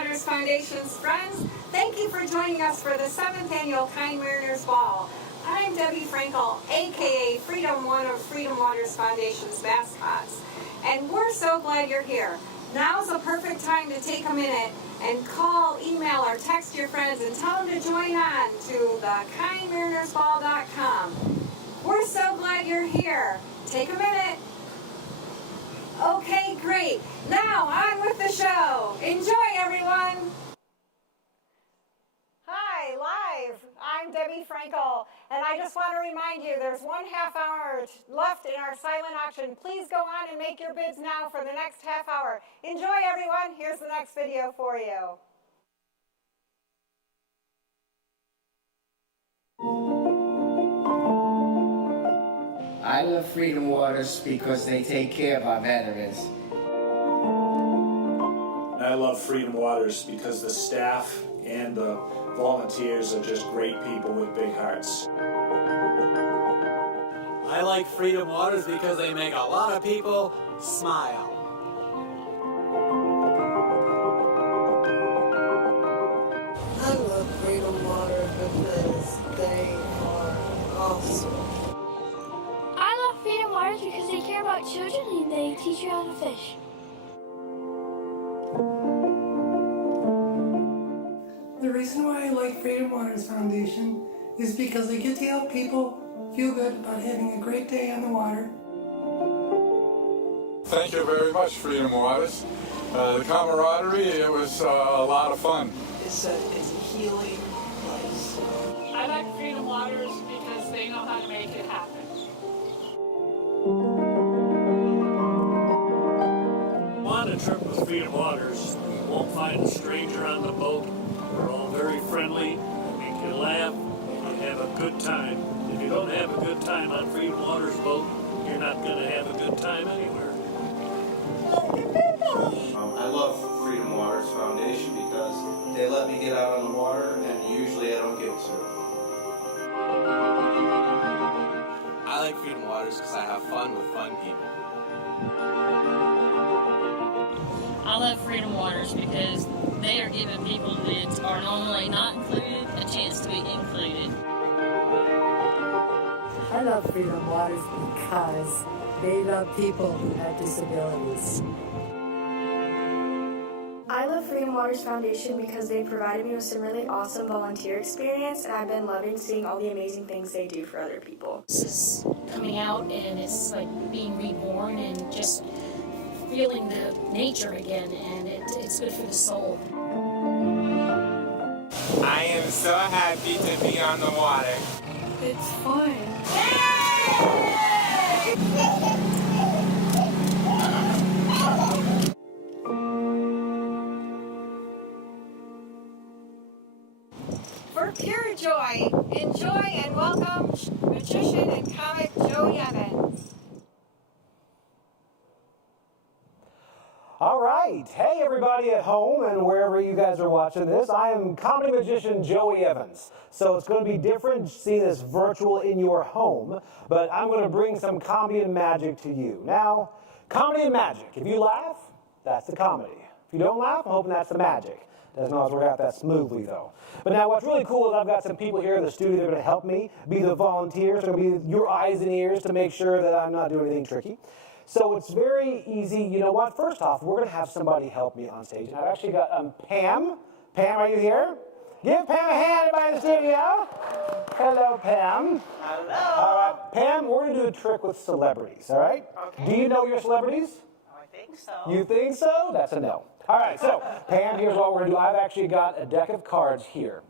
Waters Foundation's friends, thank you for joining us for the 7th Annual Kind Mariners Ball. I'm Debbie Frankel, aka Freedom, one of Freedom Waters Foundation's mascots. And we're so glad you're here. Now's the perfect time to take a minute and call, email, or text your friends and tell them to join on to thekindmarinersball.com. We're so glad you're here. Take a minute. Okay, great. Now on with the show. Enjoy, everyone. Hi, live. I'm Debbie Frankel, and I just want to remind you there's 1/2 hour left in our silent auction. Please go on and make your bids now for the next half hour. Enjoy, everyone. Here's the next video for you. I love Freedom Waters because they take care of our veterans. I love Freedom Waters because the staff and the volunteers are just great people with big hearts. I like Freedom Waters because they make a lot of people smile. I love Freedom Waters because they are awesome. I love Freedom Waters because they care about children and they teach you how to fish. The reason why I like Freedom Waters Foundation is because they get to help people feel good about having a great day on the water. Thank you very much, Freedom Waters. The camaraderie, it was a lot of fun. It's a healing place. I like Freedom Waters because they know how to make it happen. On a trip with Freedom Waters, you won't find a stranger on the boat. We're all very friendly, make you laugh, and you have a good time. If you don't have a good time on Freedom Waters boat, you're not going to have a good time anywhere. I love Freedom Waters Foundation because they let me get out on the water, and usually I don't get to. I like Freedom Waters because I have fun with fun people. I love Freedom Waters because they are giving people that are normally not included a chance to be included. I love Freedom Waters because they love people who have disabilities. I love Freedom Waters Foundation because they provided me with some really awesome volunteer experience, and I've been loving seeing all the amazing things they do for other people. This is coming out and it's like being reborn and just feeling the nature again, and it's good for the soul. I am so happy to be on the water. It's fun. For pure joy, enjoy and welcome magician and comic Joey Evans. All right. Hey, everybody at home and wherever you guys are watching this. I am comedy magician Joey Evans. So it's going to be different seeing this virtual in your home, but I'm going to bring some comedy and magic to you. Now, comedy and magic. If you laugh, that's the comedy. If you don't laugh, I'm hoping that's the magic. Doesn't always work out that smoothly, though. But now what's really cool is I've got some people here in the studio that are going to help me be the volunteers. They're going to be your eyes and ears to make sure that I'm not doing anything tricky. So it's very easy. You know what? First off, we're going to have somebody help me on stage. I've actually got Pam. Pam, are you here? Give Pam a hand, everybody in the studio. Hello, Pam. Hello. All right, Pam, we're going to do a trick with celebrities, all right? Okay. Do you know your celebrities? I think so. You think so? That's a no. All right, so Pam, here's what we're going to do. I've actually got a deck of cards here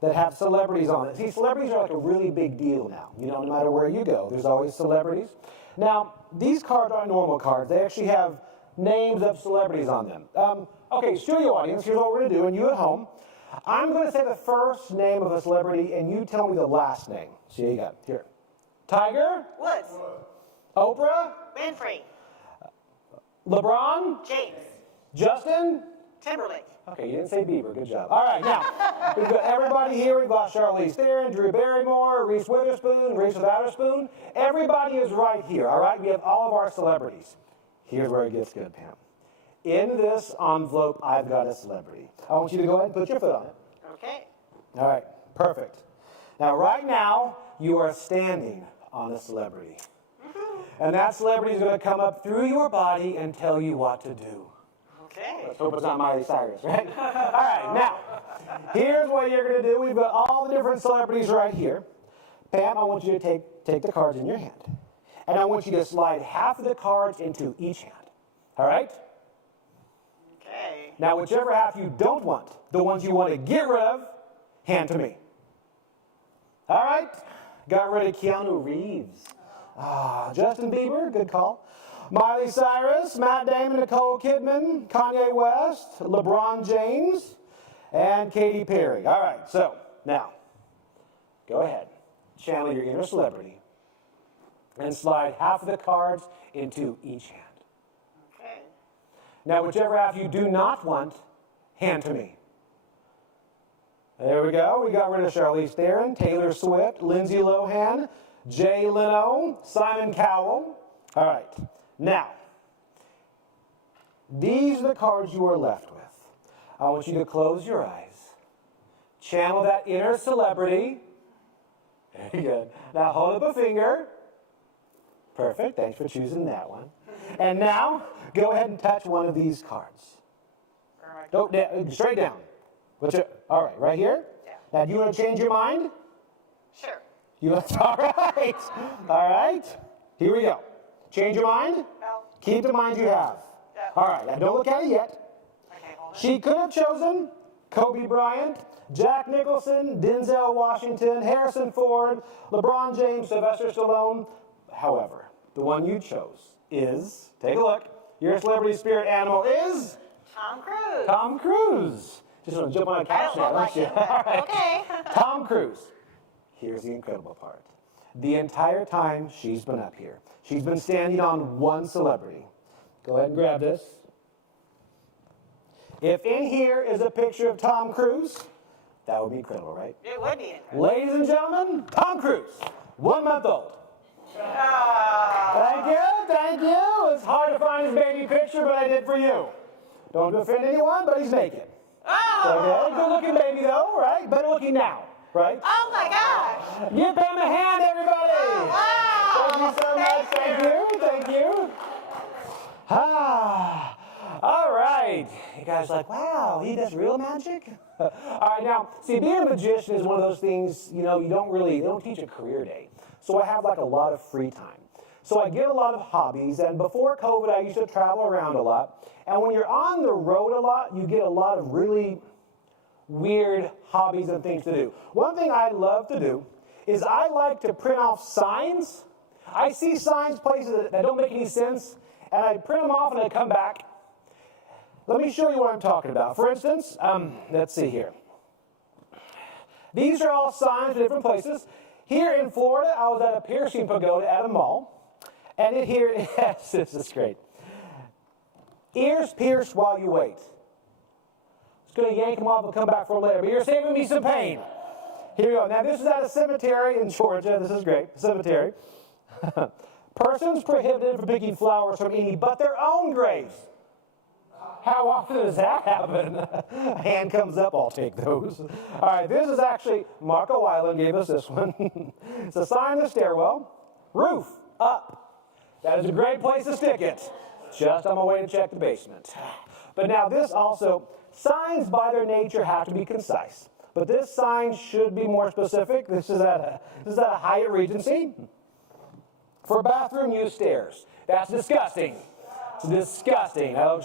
that have celebrities on it. See, celebrities are like a really big deal now. You know, no matter where you go, there's always celebrities. Now, these cards aren't normal cards. They actually have names of celebrities on them. Okay, studio audience, here's what we're going to do, and you at home. I'm going to say the first name of a celebrity, and you tell me the last name. See, you got it. Here. Tiger? Woods. Oprah? Winfrey. LeBron? James. Justin? Timberlake. Okay, you didn't say Bieber. Good job. All right, now, we've got everybody here. We've got Charlize Theron, Drew Barrymore, Reese Witherspoon, Reese Without a Spoon. Everybody is right here, all right? We have all of our celebrities. Here's where it gets good, Pam. In this envelope, I've got a celebrity. I want you to go ahead and put your foot on it. Okay. All right, perfect. Now, right now, you are standing on a celebrity. And that celebrity is going to come up through your body and tell you what to do. Okay. Let's hope it's not Miley Cyrus, right? All right, now, here's what you're going to do. We've got all the different celebrities right here. Pam, I want you to take the cards in your hand. And I want you to slide half of the cards into each hand. All right? Okay. Now, whichever half you don't want, the ones you want to get rid of, hand to me. All right? Got rid of Keanu Reeves. Justin Bieber, good call. Miley Cyrus, Matt Damon, Nicole Kidman, Kanye West, LeBron James, and Katy Perry. All right, so now, go ahead. Channel your inner celebrity and slide half of the cards into each hand. Okay. Now, whichever half you do not want, hand to me. There we go. We got rid of Charlize Theron, Taylor Swift, Lindsay Lohan, Jay Leno, Simon Cowell. All right. Now, these are the cards you are left with. I want you to close your eyes. Channel that inner celebrity. Very good. Now hold up a finger. Perfect. Thanks for choosing that one. And now, go ahead and touch one of these cards. Oh, straight down. All right, right here? Yeah. Now, do you want to change your mind? Sure. All right. All right. Here we go. Change your mind? Well. Keep the mind you have. Yeah. All right. Now, don't look at it yet. Okay, hold on. She could have chosen Kobe Bryant, Jack Nicholson, Denzel Washington, Harrison Ford, LeBron James, Sylvester Stallone. However, the one you chose is, take a look, your celebrity spirit animal is? Tom Cruise. Tom Cruise. Just want to jump on a couch now, don't you? All right. Okay. Tom Cruise. Here's the incredible part. The entire time she's been up here, she's been standing on one celebrity. Go ahead and grab this. If in here is a picture of Tom Cruise, that would be incredible, right? It would be interesting. Ladies and gentlemen, Tom Cruise, 1 month old. Thank you. It's hard to find his baby picture, but I did for you. Don't offend anyone, but he's naked. Oh! Okay, good looking baby though, right? Better looking now, right? Oh my gosh! Give Pam a hand, everybody! Wow! Thank you so much. Thank you. All right. You guys are like, wow, he does real magic? All right, now, see, being a magician is one of those things, you know, they don't teach a career day. So I have like a lot of free time. So I get a lot of hobbies, and before COVID, I used to travel around a lot. And when you're on the road a lot, you get a lot of really weird hobbies and things to do. One thing I love to do is I like to print off signs. I see signs places that don't make any sense, and I print them off and I come back. Let me show you what I'm talking about. For instance, let's see here. These are all signs in different places. Here in Florida, I was at a piercing pagoda at a mall. And yes, this is great. Ears pierced while you wait. Just going to yank them off and come back for later. But you're saving me some pain. Here we go. Now, this is at a cemetery in Georgia. This is great. Cemetery. Persons prohibited from picking flowers from any but their own graves. How often does that happen? Hand comes up, I'll take those. All right, this is actually, Marco Weiland gave us this one. It's a sign in the stairwell. Roof up. That is a great place to stick it. Just on my way to check the basement. But now this also, signs by their nature have to be concise. But this sign should be more specific. This is at a Hyatt Regency. For bathroom, use stairs. That's disgusting. It's disgusting. I'll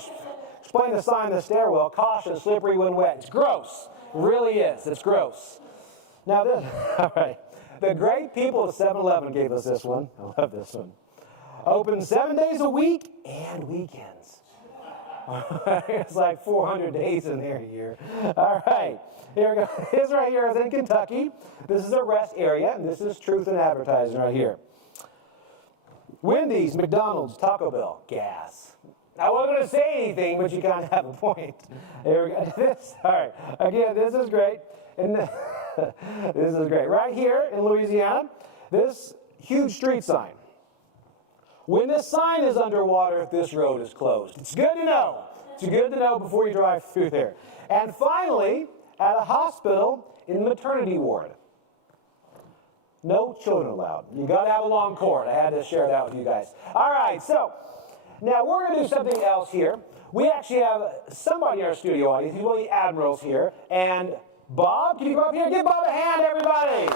explain the sign in the stairwell. Caution, slippery when wet. It's gross. It really is. It's gross. Now this, all right. The great people at 7-Eleven gave us this one. I love this one. Open 7 days a week and weekends. It's like 400 days in there a year. All right. Here we go. This right here is in Kentucky. This is a rest area, and this is truth in advertising right here. Wendy's, McDonald's, Taco Bell, gas. I wasn't going to say anything, but you kind of have a point. Here we go. All right. Again, this is great. And this is great. Right here in Louisiana, this huge street sign. When this sign is underwater, this road is closed. It's good to know. It's good to know before you drive through there. And finally, at a hospital in the maternity ward. No children allowed. You got to have a long cord. I had to share that with you guys. All right, so now we're going to do something else here. We actually have somebody in our studio audience. He's one of the admirals here. And Bob, can you go up here? Give Bob a hand, everybody.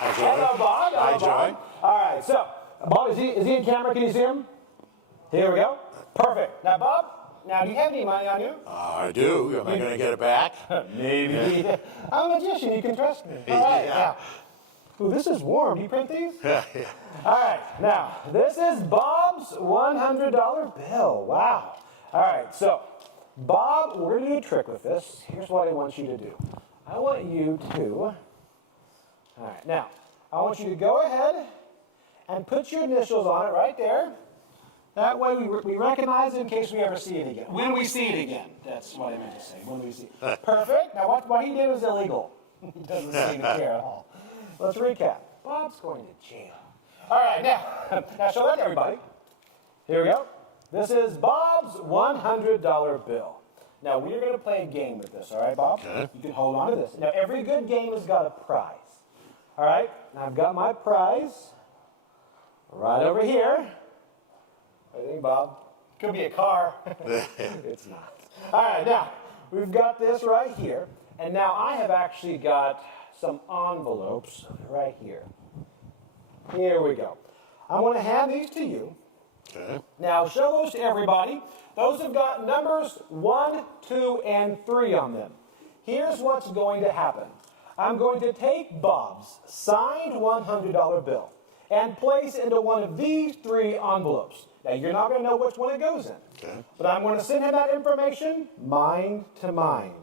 Hello, Bob. Hi, Joy. All right, so Bob, is he in camera? Can you see him? Here we go. Perfect. Now, Bob, do you have any money on you? I do. Am I going to get it back? Maybe. I'm a magician. You can trust me. All right, now. Ooh, this is warm. Do you print these? Yeah. All right, now, this is Bob's $100 bill. Wow. All right, so, Bob, we're going to do a trick with this. Here's what I want you to do. I want you to, all right, now, I want you to go ahead and put your initials on it right there. That way we recognize it in case we ever see it again. When we see it again. That's what I meant to say. When we see it. Perfect. Now, what he did was illegal. He doesn't seem to care at all. Let's recap. Bob's going to jail. All right, now show that to everybody. Here we go. This is Bob's $100 bill. Now, we're going to play a game with this, all right, Bob? Okay. You can hold on to this. Now, every good game has got a prize. All right? Now, I've got my prize right over here. What do you think, Bob? Could be a car. It's not. All right, now, we've got this right here. And now I have actually got some envelopes right here. Here we go. I'm going to hand these to you. Okay. Now, show those to everybody. Those have got numbers 1, 2, and 3 on them. Here's what's going to happen. I'm going to take Bob's signed $100 bill and place it into one of these 3 envelopes. Now, you're not going to know which one it goes in. Okay. But I'm going to send him that information mind to mind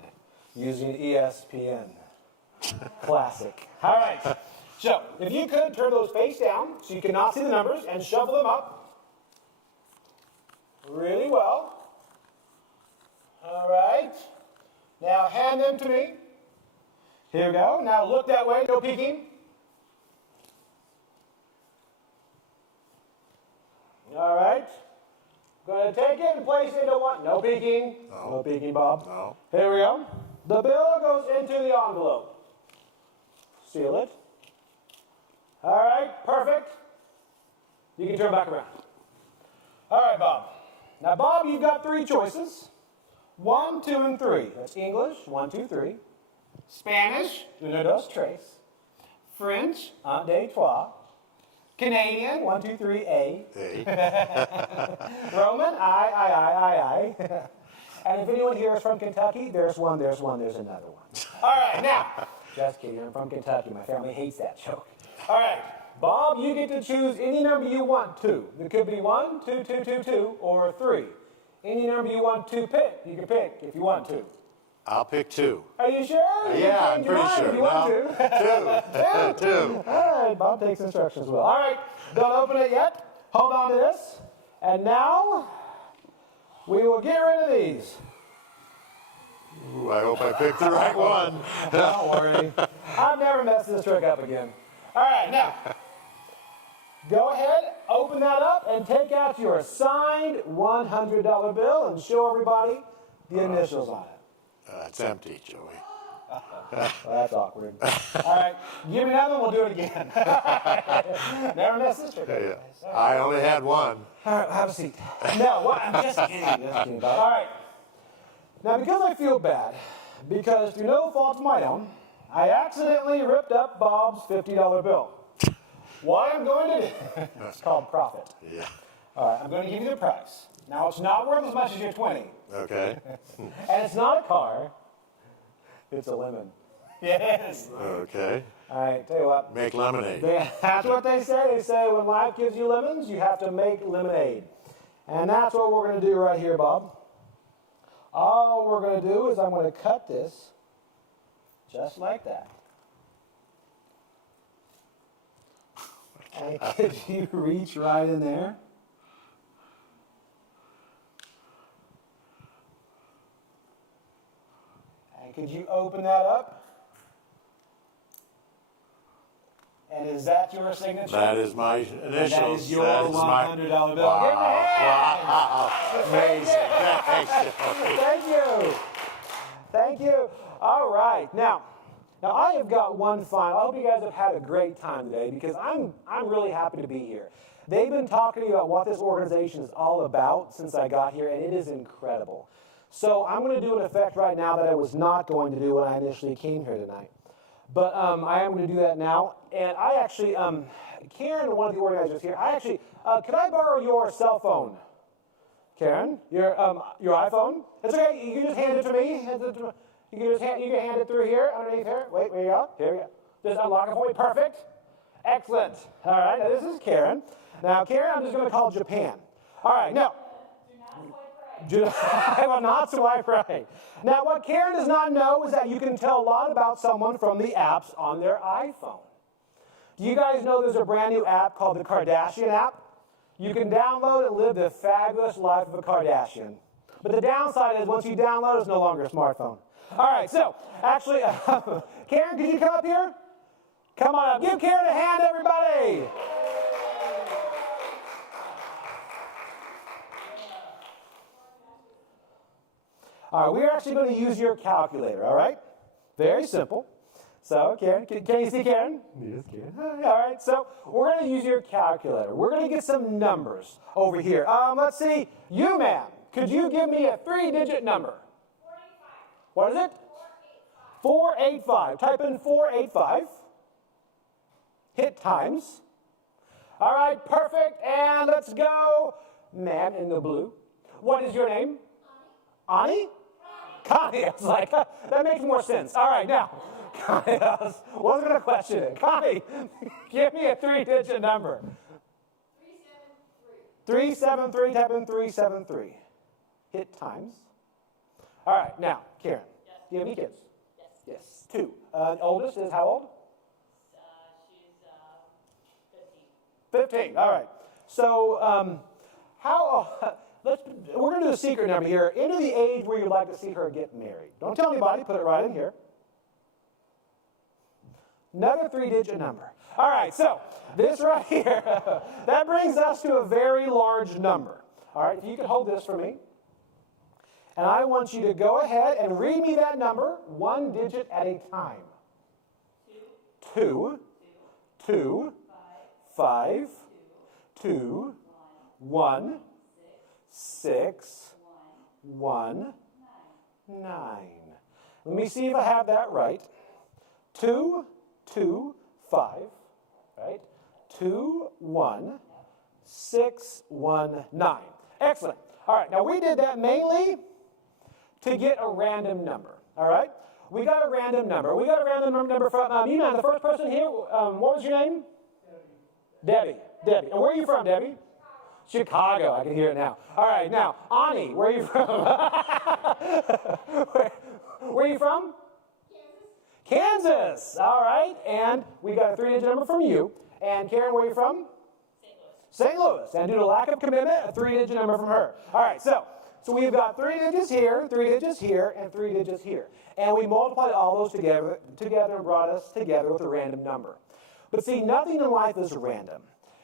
using ESPN. Classic. All right. So, if you could turn those face down so you cannot see the numbers and shuffle them up really well. All right. Now hand them to me. Here we go. Now look that way, no peeking. All right. Going to take it and place it into one. No peeking. No peeking, Bob. No. Here we go. The bill goes into the envelope. Seal it. All right, perfect. You can turn back around. All right, Bob. Now, Bob, you've got 3 choices. 1, 2, and 3. That's English, 1, 2, 3. Spanish, uno, dos, tres. French, un, deux, trois. Canadian, 1, 2, 3, A. Roman, I. And if anyone here is from Kentucky, there's another one. All right, now, just kidding, I'm from Kentucky. My family hates that joke. All right, Bob, you get to choose any number you want to. It could be 1, 2, 2, 2, 2, or 3. Any number you want to pick, you can pick if you want to. I'll pick 2. Are you sure? Yeah, I'm pretty sure. If you want to. 2. All right, Bob takes instructions well. All right, don't open it yet. Hold on to this. And now, we will get rid of these. Ooh, I hope I picked the right one. Don't worry. I've never messed this trick up again. All right, now, go ahead, open that up, and take out your signed $100 bill and show everybody the initials on it. It's empty, Joey. Well, that's awkward. All right, give me another one, we'll do it again. Never messed this trick up. Yeah. I only had 1. All right, have a seat. No, what? I'm just kidding. Bob. All right. Now, because I feel bad, because through no fault of my own, I accidentally ripped up Bob's $50 bill. What I'm going to do, it's called profit. Yeah. All right, I'm going to give you the price. Now, it's not worth as much as your 20. Okay. And it's not a car, it's a lemon. Yes. Okay. All right, tell you what. Make lemonade. That's what they say. They say when life gives you lemons, you have to make lemonade. And that's what we're going to do right here, Bob. All we're going to do is I'm going to cut this just like that. And could you reach right in there? And could you open that up? And is that your signature? That is my And initials. that is your That is my- $100 bill. Wow. Give him a hand. Wow. Amazing. Thank you. Thank you. All right. Now I have got one final. I hope you guys have had a great time today because I'm really happy to be here. They've been talking to me about what this organization is all about since I got here, and it is incredible. So I'm going to do an effect right now that I was not going to do when I initially came here tonight. But I am going to do that now. And I actually, Karen, one of the organizers here, could I borrow your cell phone? Karen, your iPhone? It's okay, you can just hand it to me. You can hand it through here, underneath here. Wait, there you go. Here we go. Just unlock it for me. Perfect. Excellent. All right, now this is Karen. Now, Karen, I'm just going to call Japan. All right, now. I will not swipe right. Now, what Karen does not know is that you can tell a lot about someone from the apps on their iPhone. Do you guys know there's a brand new app called the Kardashian app? You can download and live the fabulous life of a Kardashian. But the downside is once you download, it's no longer a smartphone. All right, so actually, Karen, could you come up here? Come on up. Give Karen a hand, everybody. All right, we're actually going to use your calculator, all right? Very simple. So, Karen, can you see Karen? Yes, Karen. All right, so we're going to use your calculator. We're going to get some numbers over here. Let's see. You, ma'am, could you give me a 3-digit number? 485. What is it? 485. Type in 485. Hit times. All right, perfect. And let's go. Ma'am in the blue. What is your name? Ani? Connie. I was like, that makes more sense. All right, now, Connie, I wasn't going to question it. Connie, give me a 3-digit number. 373. 373, type in 373. Hit times. All right, now, Karen, do you have any kids? Yes. 2. The oldest is how old? She's 15. All right. So, we're going to do a secret number here. Into the age where you'd like to see her get married. Don't tell anybody. Put it right in here. Another 3-digit number. All right, so this right here, that brings us to a very large number. All right, if you could hold this for me. And I want you to go ahead and read me that number 1 digit at a time. 2, 2, 5, 2, 1, 6, 1, 9. Let me see if I have that right. 2, 2, 5, right? 2, 1, 6, 1, 9. Excellent. All right, now we did that mainly to get a random number, all right? We got a random number. We got a random number from, you know, the first person here, what was your name? Debbie. Debbie. And where are you from, Debbie? Chicago. I can hear it now. All right, now, Ani, where are you from? where are you from? Kansas. All right, and we got a 3-digit number from you. And Karen, where are you from? St. Louis. And due to lack of commitment, a 3-digit number from her. All right, so we've got 3 digits here, 3 digits here, and 3 digits here. And we multiplied all those together and brought us together with a random number. But see, nothing in life is random.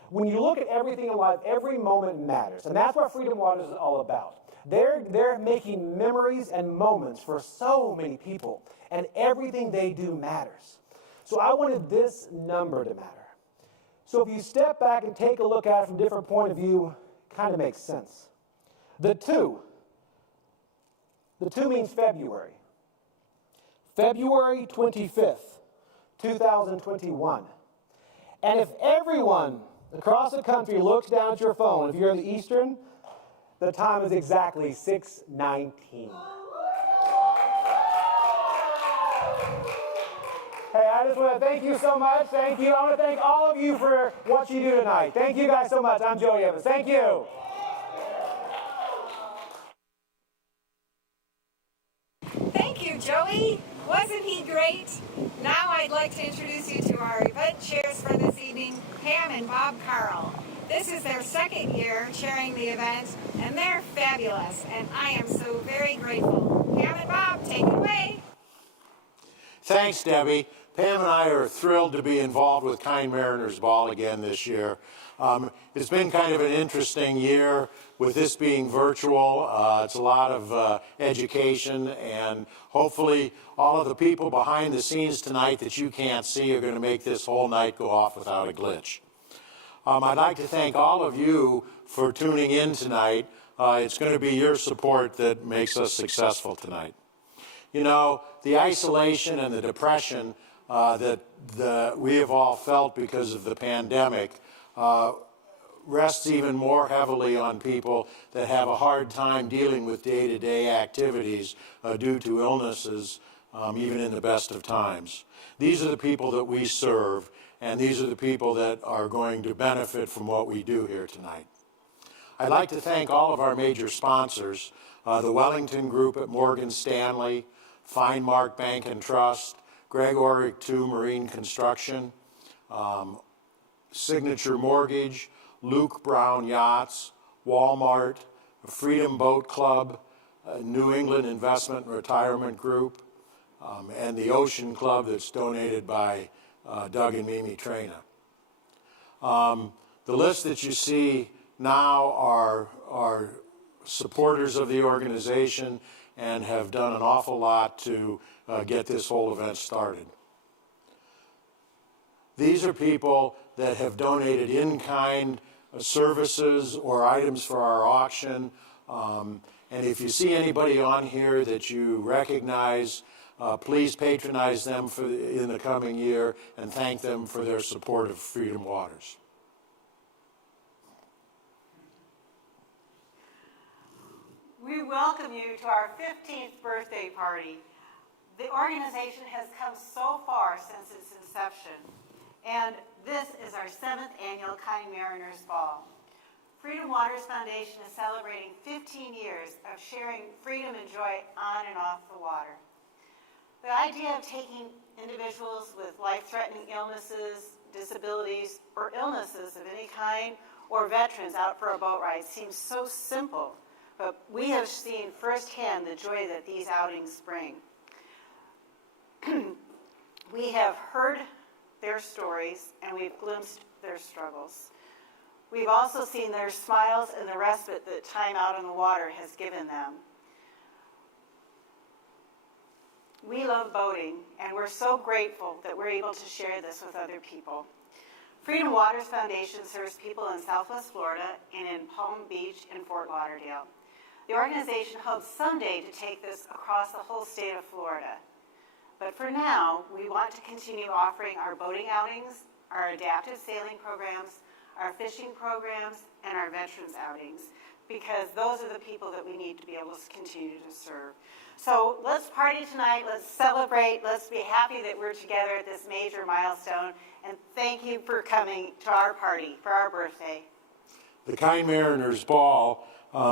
When you look at everything in life, every moment matters. And that's what Freedom Waters is all about. They're making memories and moments for so many people. And everything they do matters. So I wanted this number to matter. So if you step back and take a look at it from a different point of view, it kind of makes sense. The 2 means February. February 25th, 2021. And if everyone across the country looks down at your phone, if you're in the Eastern, the time is exactly 6:19. Hey, I just want to thank you so much. Thank you. I want to thank all of you for what you do tonight. Thank you guys so much. I'm Joey Evans. Thank you. Thank you, Joey. Wasn't he great? Now I'd like to introduce you to our event chairs for this evening, Pam and Bob Carl. This is their 2nd year chairing the event, and they're fabulous, and I am so very grateful. Pam and Bob, take it away. Thanks, Debbie. Pam and I are thrilled to be involved with Kind Mariners Ball again this year. It's been kind of an interesting year with this being virtual. It's a lot of education, and hopefully all of the people behind the scenes tonight that you can't see are going to make this whole night go off without a glitch. I'd like to thank all of you for tuning in tonight. It's going to be your support that makes us successful tonight. You know, the isolation and the depression that we have all felt because of the pandemic rests even more heavily on people that have a hard time dealing with day-to-day activities due to illnesses, even in the best of times. These are the people that we serve, and these are the people that are going to benefit from what we do here tonight. I'd like to thank all of our major sponsors, the Wellington Group at Morgan Stanley, Finemark Bank and Trust, Greg Orrick II Marine Construction, Signature Mortgage, Luke Brown Yachts, Walmart, Freedom Boat Club, New England Investment and Retirement Group, and the Ocean Club that's donated by Doug and Mimi Trena. The list that you see now are supporters of the organization and have done an awful lot to get this whole event started. These are people that have donated in-kind services or items for our auction. And if you see anybody on here that you recognize, please patronize them in the coming year and thank them for their support of Freedom Waters. We welcome you to our 15th birthday party. The organization has come so far since its inception, and this is our 7th annual Kind Mariners Ball. Freedom Waters Foundation is celebrating 15 years of sharing freedom and joy on and off the water. The idea of taking individuals with life-threatening illnesses, disabilities, or illnesses of any kind, or veterans out for a boat ride seems so simple, but we have seen firsthand the joy that these outings bring. We have heard their stories and we've glimpsed their struggles. We've also seen their smiles and the respite that time out on the water has given them. We love boating, and we're so grateful that we're able to share this with other people. Freedom Waters Foundation serves people in Southwest Florida and in Palm Beach and Fort Lauderdale. The organization hopes someday to take this across the whole state of Florida. But for now, we want to continue offering our boating outings, our adaptive sailing programs, our fishing programs, and our veterans outings, because those are the people that we need to be able to continue to serve. So let's party tonight, let's celebrate, let's be happy that we're together at this major milestone, and thank you for coming to our party for our birthday. The Kind Mariners Ball,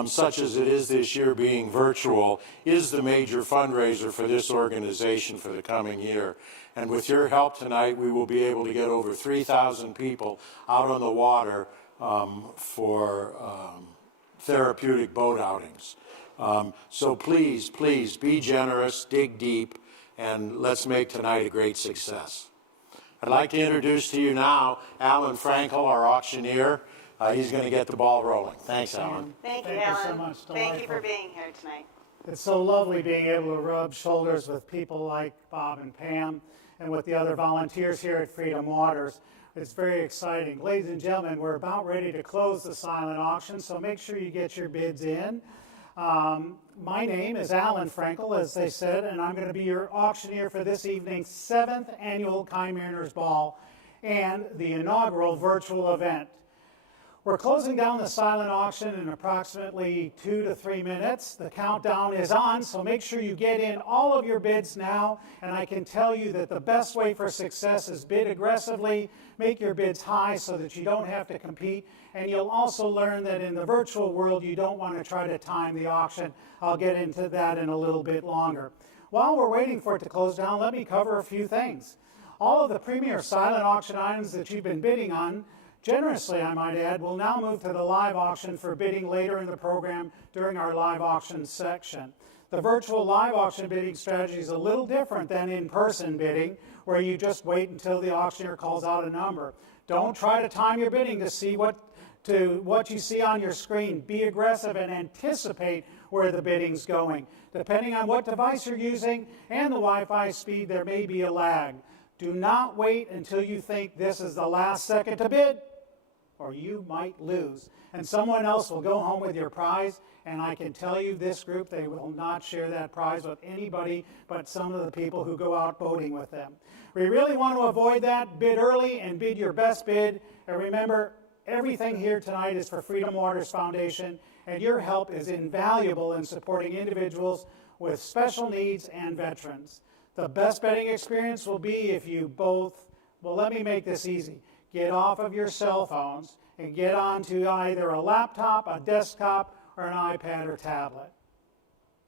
such as it is this year being virtual, is the major fundraiser for this organization for the coming year. And with your help tonight, we will be able to get over 3,000 people out on the water for therapeutic boat outings. So please, please be generous, dig deep, and let's make tonight a great success. I'd like to introduce to you now Alan Frankel, our auctioneer. He's going to get the ball rolling. Thanks, Alan. Thank you, Thank you Alan. so much. Thank you for being here tonight. It's so lovely being able to rub shoulders with people like Bob and Pam and with the other volunteers here at Freedom Waters. It's very exciting. Ladies and gentlemen, we're about ready to close the silent auction, so make sure you get your bids in. My name is Alan Frankel, as they said, and I'm going to be your auctioneer for this evening's 7th annual Kind Mariners Ball and the inaugural virtual event. We're closing down the silent auction in approximately 2 to 3 minutes. The countdown is on, so make sure you get in all of your bids now. And I can tell you that the best way for success is bid aggressively, make your bids high so that you don't have to compete. And you'll also learn that in the virtual world, you don't want to try to time the auction. I'll get into that in a little bit longer. While we're waiting for it to close down, let me cover a few things. All of the premier silent auction items that you've been bidding on, generously, I might add, will now move to the live auction for bidding later in the program during our live auction section. The virtual live auction bidding strategy is a little different than in-person bidding, where you just wait until the auctioneer calls out a number. Don't try to time your bidding to see what you see on your screen. Be aggressive and anticipate where the bidding's going. Depending on what device you're using and the Wi-Fi speed, there may be a lag. Do not wait until you think this is the last second to bid, or you might lose. And someone else will go home with your prize, and I can tell you this group, they will not share that prize with anybody but some of the people who go out voting with them. We really want to avoid that. Bid early and bid your best bid. And remember, everything here tonight is for Freedom Waters Foundation, and your help is invaluable in supporting individuals with special needs and veterans. The best betting experience will be if you both, well, let me make this easy. Get off of your cell phones and get onto either a laptop, a desktop, or an iPad or tablet.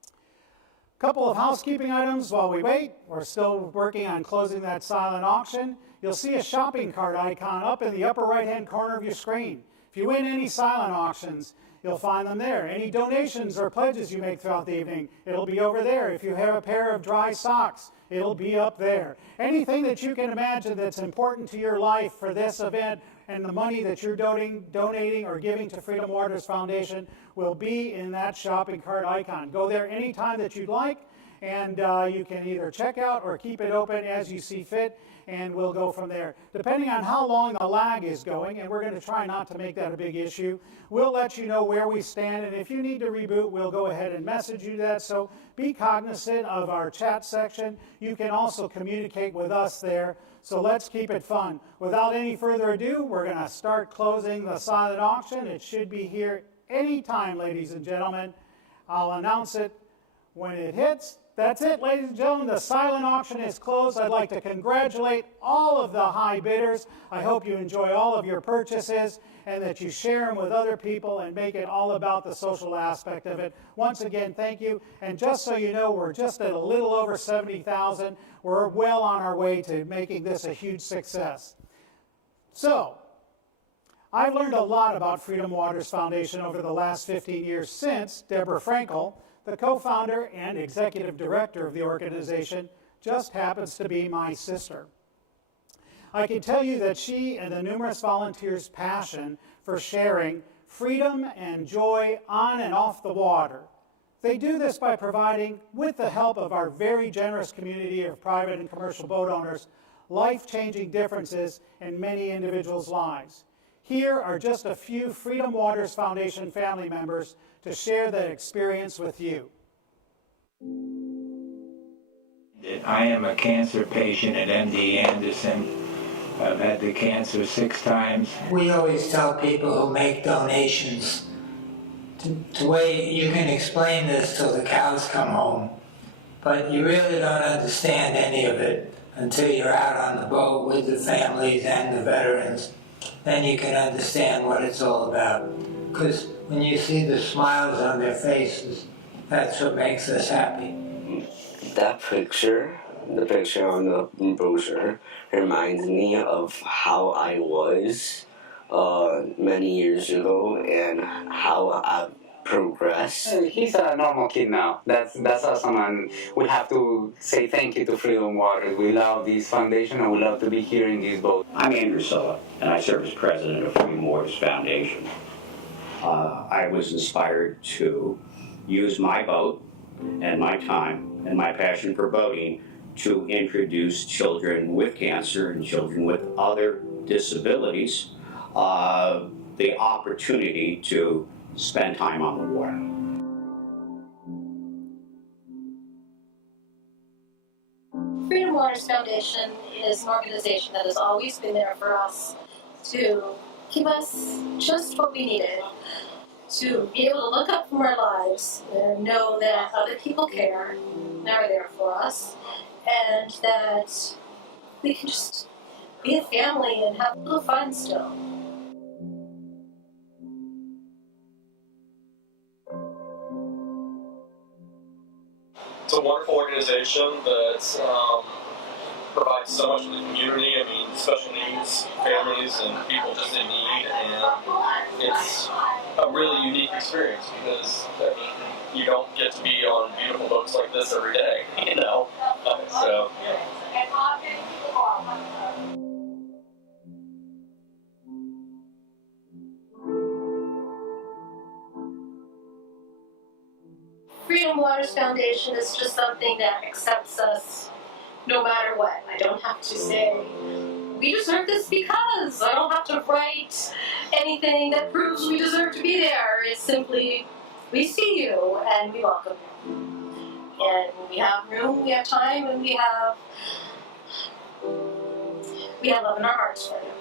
A couple of housekeeping items while we wait. We're still working on closing that silent auction. You'll see a shopping cart icon up in the upper right-hand corner of your screen. If you win any silent auctions, you'll find them there. Any donations or pledges you make throughout the evening, it'll be over there. If you have a pair of dry socks, it'll be up there. Anything that you can imagine that's important to your life for this event and the money that you're donating or giving to Freedom Waters Foundation will be in that shopping cart icon. Go there anytime that you'd like, and you can either check out or keep it open as you see fit, and we'll go from there. Depending on how long the lag is going, and we're going to try not to make that a big issue, we'll let you know where we stand, and if you need to reboot, we'll go ahead and message you that. So be cognizant of our chat section. You can also communicate with us there. So let's keep it fun. Without any further ado, we're going to start closing the silent auction. It should be here anytime, ladies and gentlemen. I'll announce it when it hits. That's it, ladies and gentlemen. The silent auction is closed. I'd like to congratulate all of the high bidders. I hope you enjoy all of your purchases and that you share them with other people and make it all about the social aspect of it. Once again, thank you. And just so you know, we're just at a little over 70,000. We're well on our way to making this a huge success. So, I've learned a lot about Freedom Waters Foundation over the last 15 years since Deborah Frankel, the co-founder and executive director of the organization, just happens to be my sister. I can tell you that she and the numerous volunteers' passion for sharing freedom and joy on and off the water. They do this by providing, with the help of our very generous community of private and commercial boat owners, life-changing differences in many individuals' lives. Here are just a few Freedom Waters Foundation family members to share that experience with you. I am a cancer patient at MD Anderson. I've had the cancer 6 times. We always tell people who make donations to wait. You can explain this till the cows come home, but you really don't understand any of it until you're out on the boat with the families and the veterans. Then you can understand what it's all about. Because when you see the smiles on their faces, that's what makes us happy. That picture, the picture on the brochure, reminds me of how I was many years ago and how I've progressed. He's a normal kid now. That's awesome, and we have to say thank you to Freedom Waters. We love this foundation and we love to be here in this boat. I'm Andrew Silla, and I serve as president of Freedom Waters Foundation. I was inspired to use my boat and my time and my passion for boating to introduce children with cancer and children with other disabilities the opportunity to spend time on the water. Freedom Waters Foundation is an organization that has always been there for us to give us just what we needed, to be able to look up from our lives and know that other people care and are there for us, and that we can just be a family and have a little fun still. It's a wonderful organization that provides so much for the community. I mean, special needs families and people just in need, and it's a really unique experience because I mean, you don't get to be on beautiful boats like this every day, you know. So Freedom Waters Foundation is just something that accepts us no matter what. I don't have to say, we deserve this because. I don't have to write anything that proves we deserve to be there. It's simply, we see you and we welcome you. And we have room, we have time, and we have love in our hearts for you.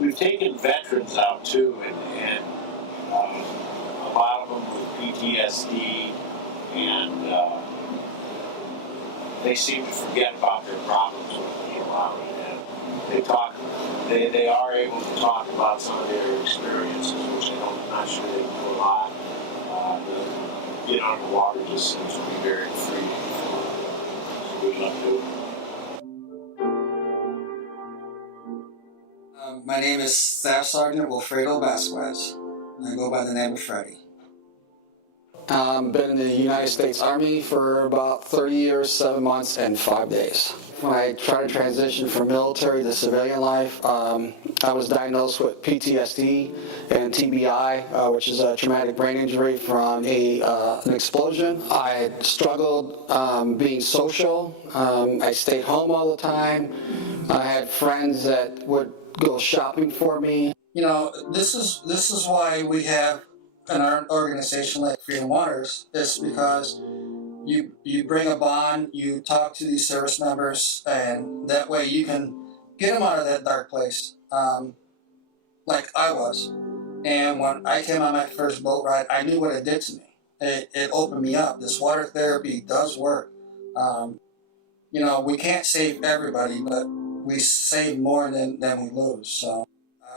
We've taken veterans out too, and a lot of them with PTSD, and they seem to forget about their problems with being allowed. And they are able to talk about some of their experiences, which I'm not sure they do a lot. Being on the water just seems to be very free. So we love to. My name is Staff Sergeant Wilfredo Vasquez. I go by the name of Freddie. Been in the United States Army for about 30 years, 7 months, and 5 days. When I tried to transition from military to civilian life, I was diagnosed with PTSD and TBI, which is a traumatic brain injury from an explosion. I struggled being social. I stayed home all the time. I had friends that would go shopping for me. You know, this is why we have an organization like Freedom Waters. It's because you bring a bond, you talk to these service members, and that way you can get them out of that dark place, like I was. And when I came on my first boat ride, I knew what it did to me. It opened me up. This water therapy does work. You know, we can't save everybody, but we save more than we lose. So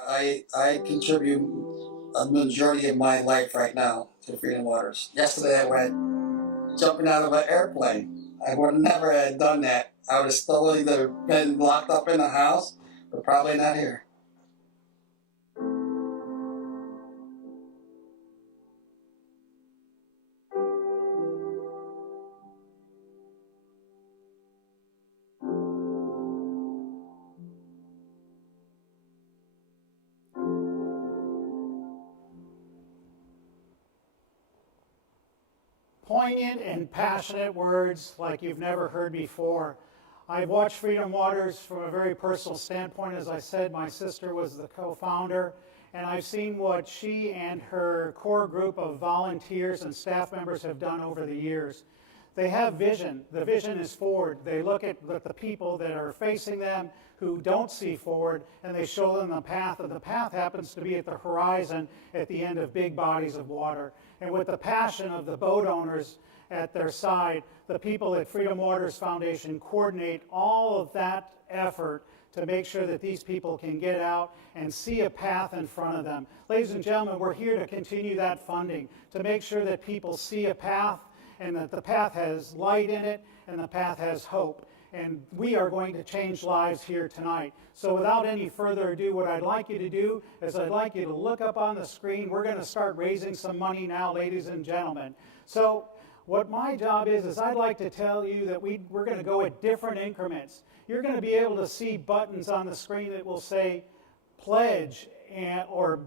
I contribute a majority of my life right now to Freedom Waters. Yesterday I went jumping out of an airplane. I would never have done that. I would have still either been locked up in the house or probably not here. Poignant and passionate words like you've never heard before. I've watched Freedom Waters from a very personal standpoint. As I said, my sister was the co-founder, and I've seen what she and her core group of volunteers and staff members have done over the years. They have vision. The vision is forward. They look at the people that are facing them who don't see forward, and they show them the path, and the path happens to be at the horizon at the end of big bodies of water. And with the passion of the boat owners at their side, the people at Freedom Waters Foundation coordinate all of that effort to make sure that these people can get out and see a path in front of them. Ladies and gentlemen, we're here to continue that funding, to make sure that people see a path and that the path has light in it and the path has hope. And we are going to change lives here tonight. So without any further ado, what I'd like you to do is I'd like you to look up on the screen. We're going to start raising some money now, ladies and gentlemen. So what my job is I'd like to tell you that we're going to go at different increments. You're going to be able to see buttons on the screen that will say pledge or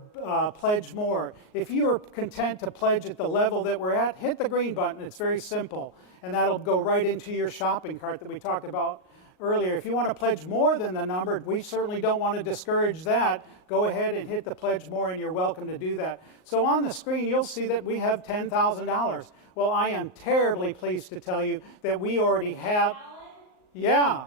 pledge more. If you are content to pledge at the level that we're at, hit the green button. It's very simple. And that'll go right into your shopping cart that we talked about earlier. If you want to pledge more than the number, we certainly don't want to discourage that. Go ahead and hit the pledge more, and you're welcome to do that. So on the screen, you'll see that we have $10,000. Well, I am terribly pleased to tell you that we already have. Yeah.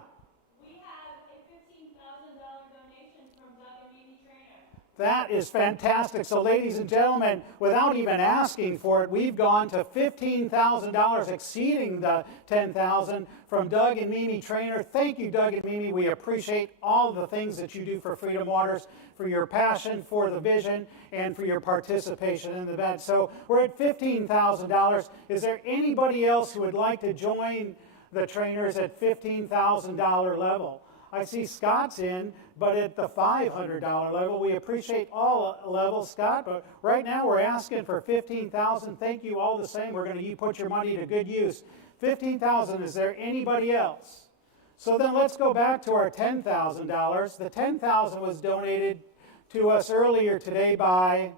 That is fantastic. So ladies and gentlemen, without even asking for it, we've gone to $15,000, exceeding the $10,000 from Doug and Mimi Trainer. Thank you, Doug and Mimi. We appreciate all the things that you do for Freedom Waters, for your passion, for the vision, and for your participation in the event. So we're at $15,000. Is there anybody else who would like to join the trainers at $15,000 level? I see Scott's in, but at the $500 level. We appreciate all levels, Scott, but right now we're asking for $15,000. Thank you all the same. We're going to put your money to good use. $15,000, is there anybody else? So then let's go back to our $10,000. The $10,000 was donated to us earlier today by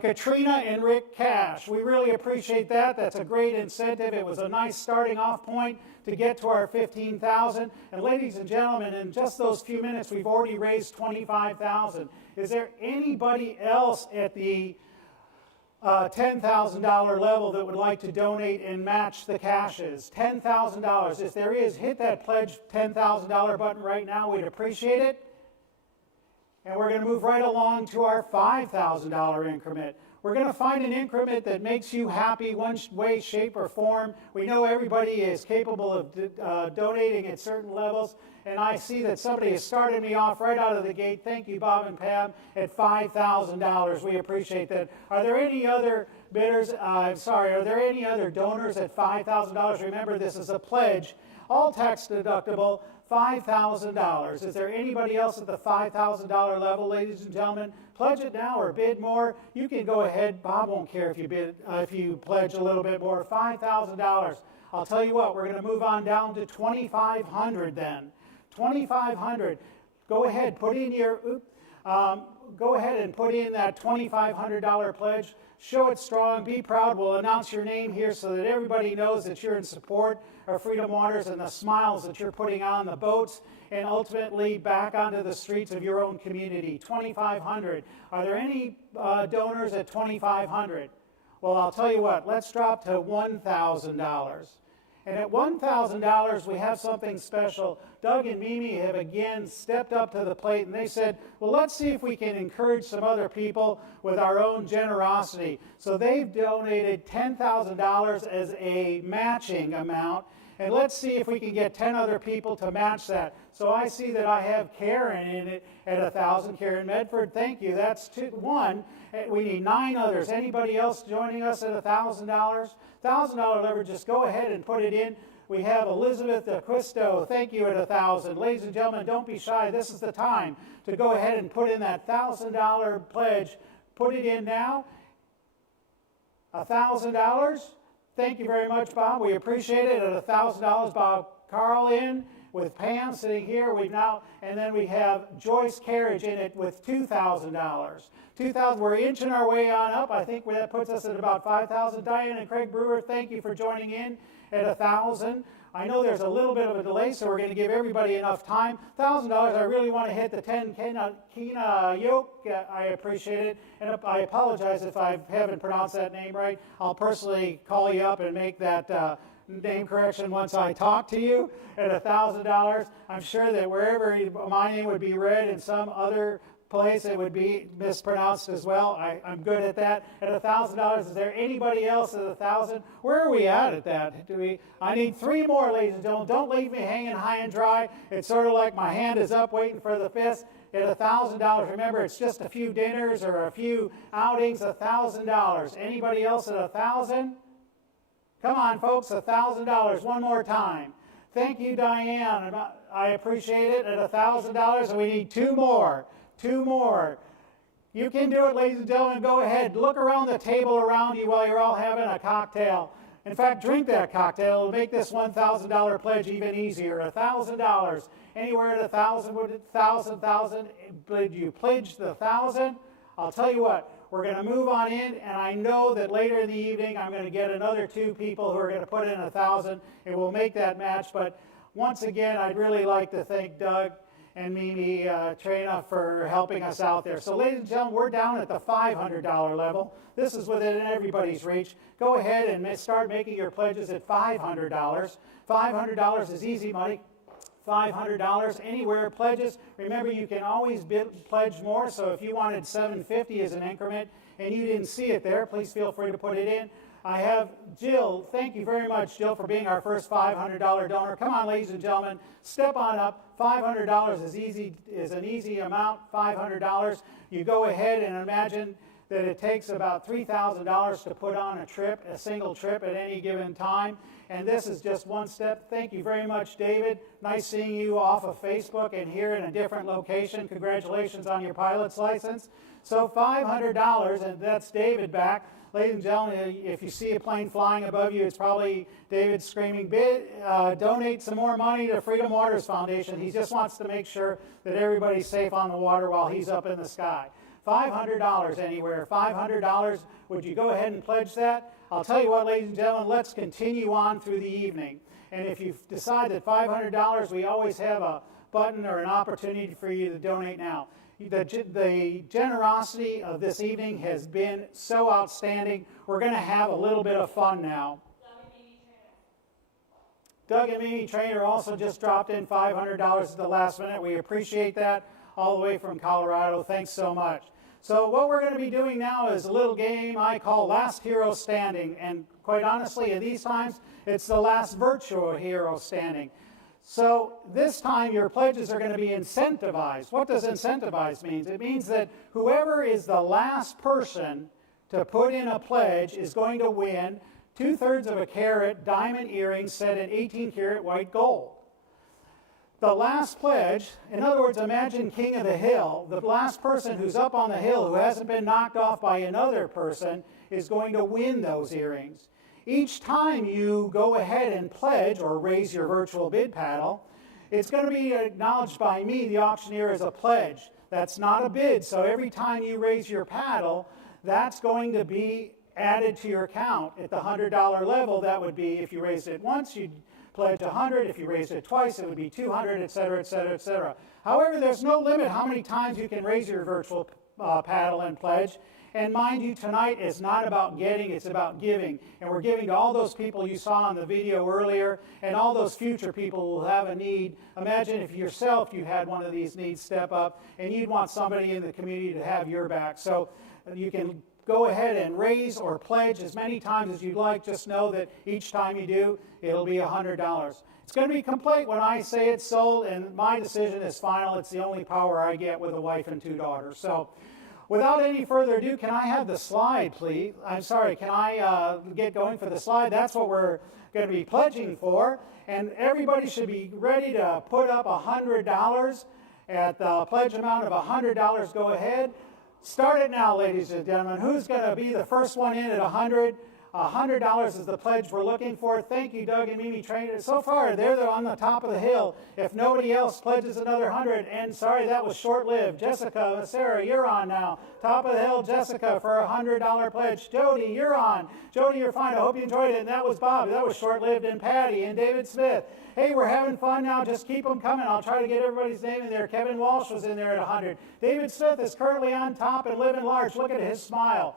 Katrina and Rick Cash. We really appreciate that. That's a great incentive. It was a nice starting off point to get to our $15,000. And ladies and gentlemen, in just those few minutes, we've already raised $25,000. Is there anybody else at the $10,000 level that would like to donate and match the cashes? $10,000. If there is, hit that pledge $10,000 button right now. We'd appreciate it. And we're going to move right along to our $5,000 increment. We're going to find an increment that makes you happy one way, shape, or form. We know everybody is capable of donating at certain levels. And I see that somebody has started me off right out of the gate. Thank you, Bob and Pam, at $5,000. We appreciate that. Are there any other bidders? Are there any other donors at $5,000? Remember, this is a pledge, all tax deductible. $5,000. Is there anybody else at the $5,000 level, ladies and gentlemen? Pledge it now or bid more. You can go ahead. Bob won't care if you bid, if you pledge a little bit more. $5,000. I'll tell you what. We're going to move on down to $2,500 then. $2,500. Go ahead. Put in your. Go ahead and put in that $2,500 pledge. Show it strong. Be proud. We'll announce your name here so that everybody knows that you're in support of Freedom Waters and the smiles that you're putting on the boats and ultimately back onto the streets of your own community. $2,500. Are there any donors at $2,500? Well, I'll tell you what. Let's drop to $1,000. And at $1,000, we have something special. Doug and Mimi have again stepped up to the plate, and they said, well, let's see if we can encourage some other people with our own generosity. So they've donated $10,000 as a matching amount, and let's see if we can get 10 other people to match that. So I see that I have Karen in it at $1,000. Karen Medford, thank you. That's one. We need 9 others. Anybody else joining us at $1,000? $1,000 lever, just go ahead and put it in. We have Elizabeth Aquisto, thank you, at $1,000. Ladies and gentlemen, don't be shy. This is the time to go ahead and put in that $1,000 pledge. Put it in now. $1,000. Thank you very much, Bob. We appreciate it. At $1,000, Bob Carl in with Pam sitting here. And then we have Joyce Carriage in it with $2,000. $2,000. We're inching our way on up. I think that puts us at about $5,000. Diane and Craig Brewer, thank you for joining in at $1,000. I know there's a little bit of a delay, so we're going to give everybody enough time. $1,000. I really want to hit the 10. Kina Yoke, I appreciate it. And I apologize if I haven't pronounced that name right. I'll personally call you up and make that name correction once I talk to you at $1,000. I'm sure that wherever my name would be read in some other place, it would be mispronounced as well. I'm good at that. At $1,000, is there anybody else at $1,000? Where are we at that? I need 3 more, ladies and gentlemen. Don't leave me hanging high and dry. It's sort of like my hand is up waiting for the fist. At $1,000, remember, it's just a few dinners or a few outings. $1,000. Anybody else at $1,000? Come on, folks, $1,000. One more time. Thank you, Diane. I appreciate it. At $1,000, and we need 2 more. 2 more. You can do it, ladies and gentlemen. Go ahead. Look around the table around you while you're all having a cocktail. In fact, drink that cocktail. It'll make this $1,000 pledge even easier. $1,000. Anywhere at 1,000, 1,000. You pledge the 1,000. I'll tell you what. We're going to move on in, and I know that later in the evening I'm going to get another 2 people who are going to put in 1,000, and we'll make that match. But once again, I'd really like to thank Doug and Mimi Trena for helping us out there. So ladies and gentlemen, we're down at the $500 level. This is within everybody's reach. Go ahead and start making your pledges at $500. $500 is easy money. $500 anywhere pledges. Remember, you can always pledge more, so if you wanted $750 as an increment and you didn't see it there, please feel free to put it in. I have Jill. Thank you very much, Jill, for being our first $500 donor. Come on, ladies and gentlemen, step on up. $500 is an easy amount. $500. You go ahead and imagine that it takes about $3,000 to put on a trip, a single trip at any given time. And this is just one step. Thank you very much, David. Nice seeing you off of Facebook and here in a different location. Congratulations on your pilot's license. So $500, and that's David back. Ladies and gentlemen, if you see a plane flying above you, it's probably David screaming, donate some more money to Freedom Waters Foundation. He just wants to make sure that everybody's safe on the water while he's up in the sky. $500 anywhere, $500. Would you go ahead and pledge that? I'll tell you what, ladies and gentlemen, let's continue on through the evening. And if you decide that $500, we always have a button or an opportunity for you to donate now. The generosity of this evening has been so outstanding. We're going to have a little bit of fun now. Doug and Mimi Trainer also just dropped in $500 at the last minute. We appreciate that, all the way from Colorado. Thanks so much. So what we're going to be doing now is a little game I call Last Hero Standing. And quite honestly, at these times, it's the last virtual hero standing. So this time your pledges are going to be incentivized. What does incentivized mean? It means that whoever is the last person to put in a pledge is going to win 2/3 of a carat diamond earrings set in 18-karat white gold. The last pledge, in other words, imagine King of the Hill. The last person who's up on the hill who hasn't been knocked off by another person is going to win those earrings. Each time you go ahead and pledge or raise your virtual bid paddle, it's going to be acknowledged by me, the auctioneer, as a pledge. That's not a bid, so every time you raise your paddle, that's going to be added to your account. At the $100 level, that would be, if you raised it once, you'd pledge $100. If you raised it twice, it would be $200, et cetera, et cetera, et cetera. However, there's no limit how many times you can raise your virtual paddle and pledge. And mind you, tonight is not about getting, it's about giving. And we're giving to all those people you saw in the video earlier and all those future people who will have a need. Imagine if yourself you had one of these needs step up and you'd want somebody in the community to have your back. So you can go ahead and raise or pledge as many times as you'd like. Just know that each time you do, it'll be $100. It's going to be complete when I say it's sold, and my decision is final. It's the only power I get with a wife and 2 daughters. So without any further ado, can I have the slide, please? I'm sorry, can I get going for the slide? That's what we're going to be pledging for. And everybody should be ready to put up $100 at the pledge amount of $100. Go ahead. Start it now, ladies and gentlemen. Who's going to be the first one in at $100? $100 is the pledge we're looking for. Thank you, Doug and Mimi Trainer. So far, they're on the top of the hill. If nobody else pledges another 100, and sorry, that was short-lived. Jessica, Sarah, you're on now. Top of the hill, Jessica, for a $100 pledge. Jody, you're on. Jody, you're fine. I hope you enjoyed it. And that was Bob. That was short-lived. And Patty and David Smith. Hey, we're having fun now. Just keep them coming. I'll try to get everybody's name in there. Kevin Walsh was in there at 100. David Smith is currently on top and living large. Look at his smile.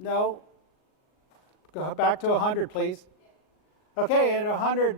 No. Go back to 100, please. Okay, and 100,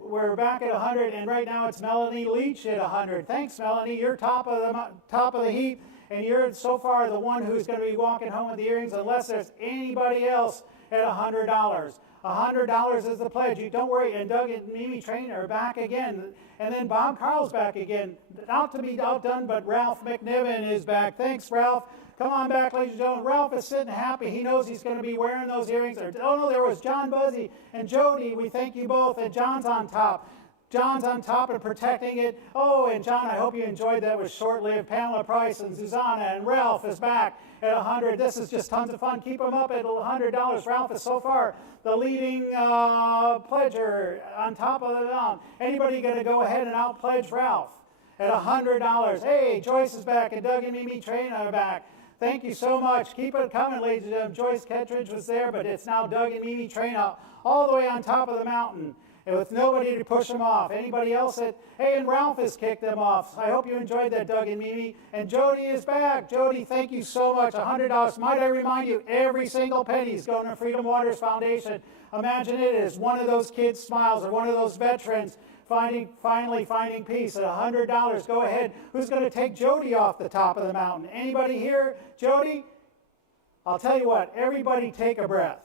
we're back at 100, and right now it's Melanie Leach at 100. Thanks, Melanie. You're top of the heap, and you're so far the one who's going to be walking home with the earrings, unless there's anybody else at $100. $100 is the pledge. You don't worry. And Doug and Mimi Trainer are back again. And then Bob Carl's back again. Not to be outdone, but Ralph McNiven is back. Thanks, Ralph. Come on back, ladies and gentlemen. Ralph is sitting happy. He knows he's going to be wearing those earrings. Oh, no, there was John Buzzy and Jody. We thank you both. And John's on top. John's on top and protecting it. Oh, and John, I hope you enjoyed that. It was short-lived. Pamela Price and Susanna and Ralph is back at 100. This is just tons of fun. Keep them up at $100. Ralph is so far the leading pledger on top of the mountain. Anybody going to go ahead and out-pledge Ralph at $100? Hey, Joyce is back and Doug and Mimi Trainer are back. Thank you so much. Keep it coming, ladies and gentlemen. Joyce Kettridge was there, but it's now Doug and Mimi Trainer all the way on top of the mountain, and with nobody to push them off. Anybody else that, hey, and Ralph has kicked them off. I hope you enjoyed that, Doug and Mimi. And Jody is back. Jody, thank you so much. $100. Might I remind you, every single penny is going to Freedom Waters Foundation. Imagine it as one of those kids' smiles or one of those veterans finally finding peace at $100. Go ahead. Who's going to take Jody off the top of the mountain? Anybody here? Jody? I'll tell you what, everybody take a breath.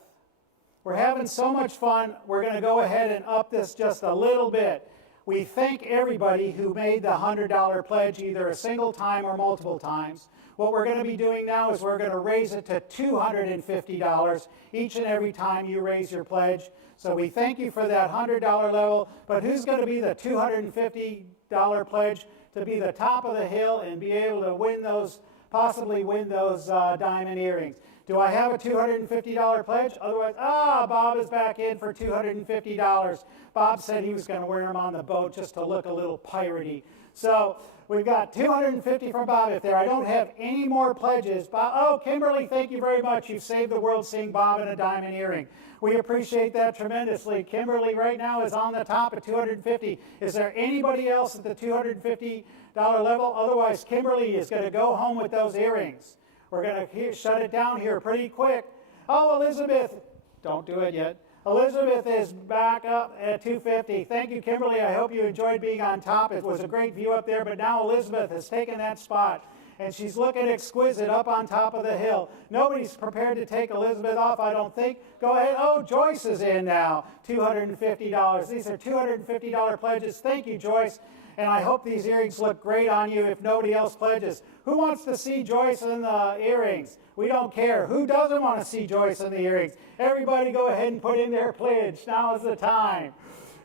We're having so much fun, we're going to go ahead and up this just a little bit. We thank everybody who made the $100 pledge either a single time or multiple times. What we're going to be doing now is we're going to raise it to $250 each and every time you raise your pledge. So we thank you for that $100 level, but who's going to be the $250 pledge to be the top of the hill and be able to win those, possibly win those diamond earrings. Do I have a $250 pledge? Otherwise, Bob is back in for $250. Bob said he was going to wear them on the boat just to look a little piratey. So we've got $250 from Bob. If I don't have any more pledges, Bob, Kimberly, thank you very much. You've saved the world seeing Bob in a diamond earring. We appreciate that tremendously. Kimberly right now is on the top at $250. Is there anybody else at the $250 level? Otherwise, Kimberly is going to go home with those earrings. We're going to shut it down here pretty quick. Oh, Elizabeth, don't do it yet. Elizabeth is back up at $250. Thank you, Kimberly. I hope you enjoyed being on top. It was a great view up there, but now Elizabeth has taken that spot, and she's looking exquisite up on top of the hill. Nobody's prepared to take Elizabeth off, I don't think. Go ahead. Oh, Joyce is in now, $250. These are $250 pledges. Thank you, Joyce. And I hope these earrings look great on you if nobody else pledges. Who wants to see Joyce in the earrings? We don't care. Who doesn't want to see Joyce in the earrings? Everybody go ahead and put in their pledge. Now is the time.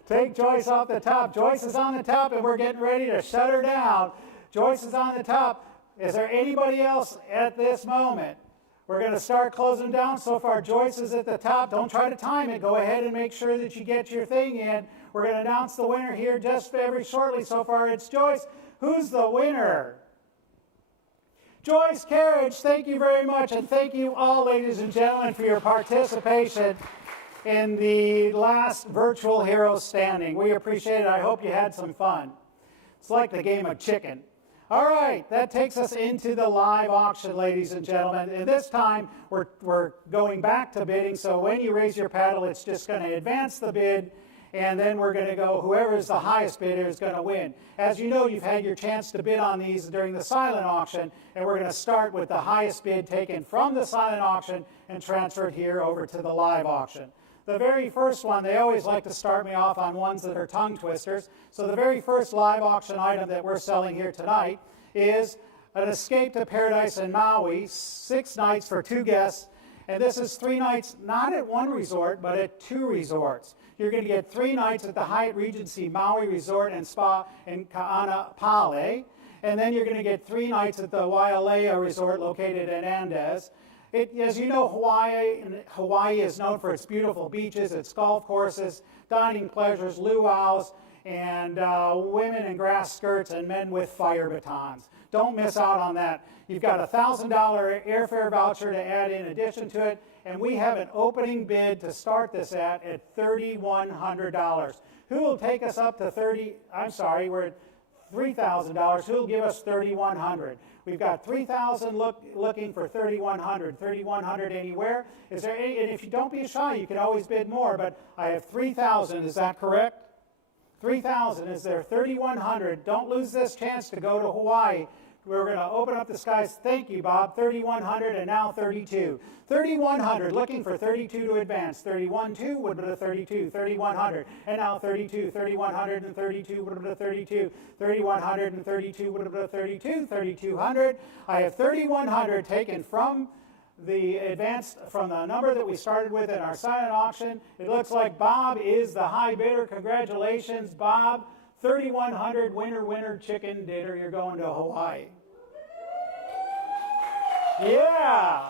Take Joyce off the top. Joyce is on the top, and we're getting ready to shut her down. Joyce is on the top. Is there anybody else at this moment? We're going to start closing down. So far, Joyce is at the top. Don't try to time it. Go ahead and make sure that you get your thing in. We're going to announce the winner here just very shortly. So far, it's Joyce. Who's the winner? Joyce Carriage, thank you very much. And thank you all, ladies and gentlemen, for your participation in the last Virtual Heroes Standing. We appreciate it. I hope you had some fun. It's like the game of chicken. All right, that takes us into the live auction, ladies and gentlemen. And this time, we're going back to bidding. So when you raise your paddle, it's just going to advance the bid. And then we're going to go, whoever is the highest bidder is going to win. As you know, you've had your chance to bid on these during the silent auction. And we're going to start with the highest bid taken from the silent auction and transferred here over to the live auction. The very first one, they always like to start me off on ones that are tongue twisters. So the very first live auction item that we're selling here tonight is an Escape to Paradise in Maui, 6 nights for 2 guests. And this is 3 nights, not at one resort, but at 2 resorts. You're going to get 3 nights at the Hyatt Regency Maui Resort and Spa in Ka'anapale. And then you're going to get 3 nights at the Wailea Resort located in Andes. As you know, Hawaii is known for its beautiful beaches, its golf courses, dining pleasures, luau's, and women in grass skirts and men with fire batons. Don't miss out on that. You've got a $1,000 airfare voucher to add in addition to it, and we have an opening bid to start this at $3,100. Who will take us up to we're at $3,000. Who will give us $3,100? We've got $3,000 looking for $3,100. $3,100 anywhere. Is there any? And if you don't be shy, you can always bid more. But I have $3,000. Is that correct? $3,000. Is there $3,100? Don't lose this chance to go to Hawaii. We're going to open up the skies. Thank you, Bob. $3,100 and now $32,000. $3,100. Looking for $32,000 to advance. $31,200 would be the $32,000. $3,100 and now $32,000. $3,100 and $32,000 would be the $32,000. $3,100 and $32,000 would be the $32,000. $3,200. I have $3,100 taken from the advance from the number that we started with in our silent auction. It looks like Bob is the high bidder. Congratulations, Bob. $3,100, winner, chicken dinner. You're going to Hawaii. Yeah.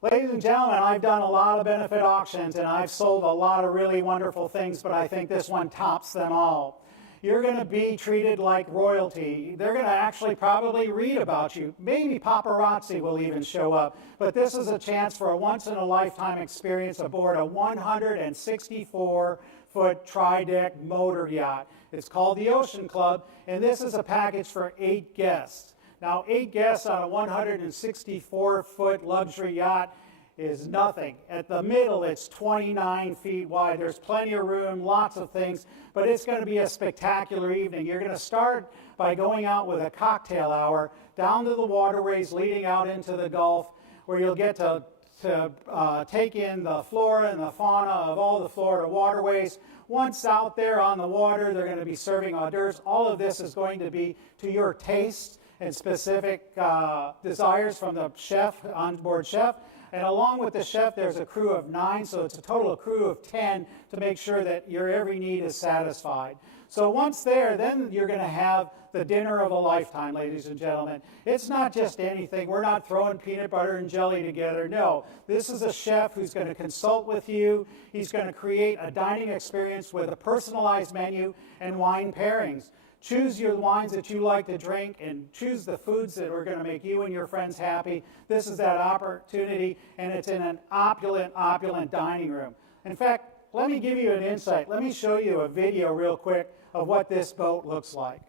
Ladies and gentlemen, I've done a lot of benefit auctions and I've sold a lot of really wonderful things, but I think this one tops them all. You're going to be treated like royalty. They're going to actually probably read about you. Maybe paparazzi will even show up. But this is a chance for a once-in-a-lifetime experience aboard a 164-foot tri-deck motor yacht. It's called the Ocean Club, and this is a package for 8 guests. Now, 8 guests on a 164-foot luxury yacht is nothing. At the middle, it's 29 feet wide. There's plenty of room, lots of things, but it's going to be a spectacular evening. You're going to start by going out with a cocktail hour down to the waterways leading out into the Gulf, where you'll get to take in the flora and the fauna of all the Florida waterways. Once out there on the water, they're going to be serving hors d'oeuvres. All of this is going to be to your taste and specific desires from the chef, onboard chef. And along with the chef, there's a crew of 9, so it's a total of crew of 10 to make sure that your every need is satisfied. So once there, then you're going to have the dinner of a lifetime, ladies and gentlemen. It's not just anything. We're not throwing peanut butter and jelly together. No, this is a chef who's going to consult with you. He's going to create a dining experience with a personalized menu and wine pairings. Choose your wines that you like to drink and choose the foods that are going to make you and your friends happy. This is that opportunity, and it's in an opulent, opulent dining room. In fact, let me give you an insight. Let me show you a video real quick of what this boat looks like.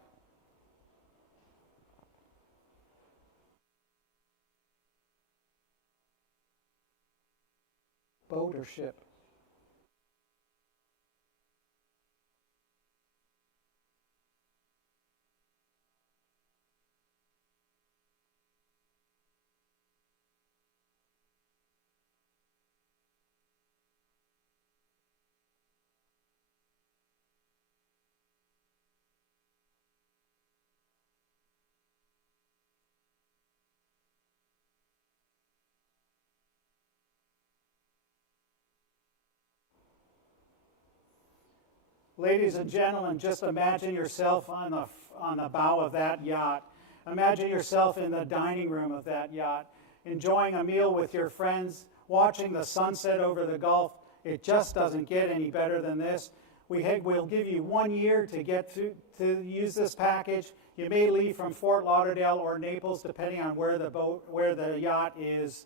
Boat or ship? Ladies and gentlemen, just imagine yourself on the bow of that yacht. Imagine yourself in the dining room of that yacht, enjoying a meal with your friends, watching the sunset over the Gulf. It just doesn't get any better than this. We'll give you 1 year to get to use this package. You may leave from Fort Lauderdale or Naples, depending on where the yacht is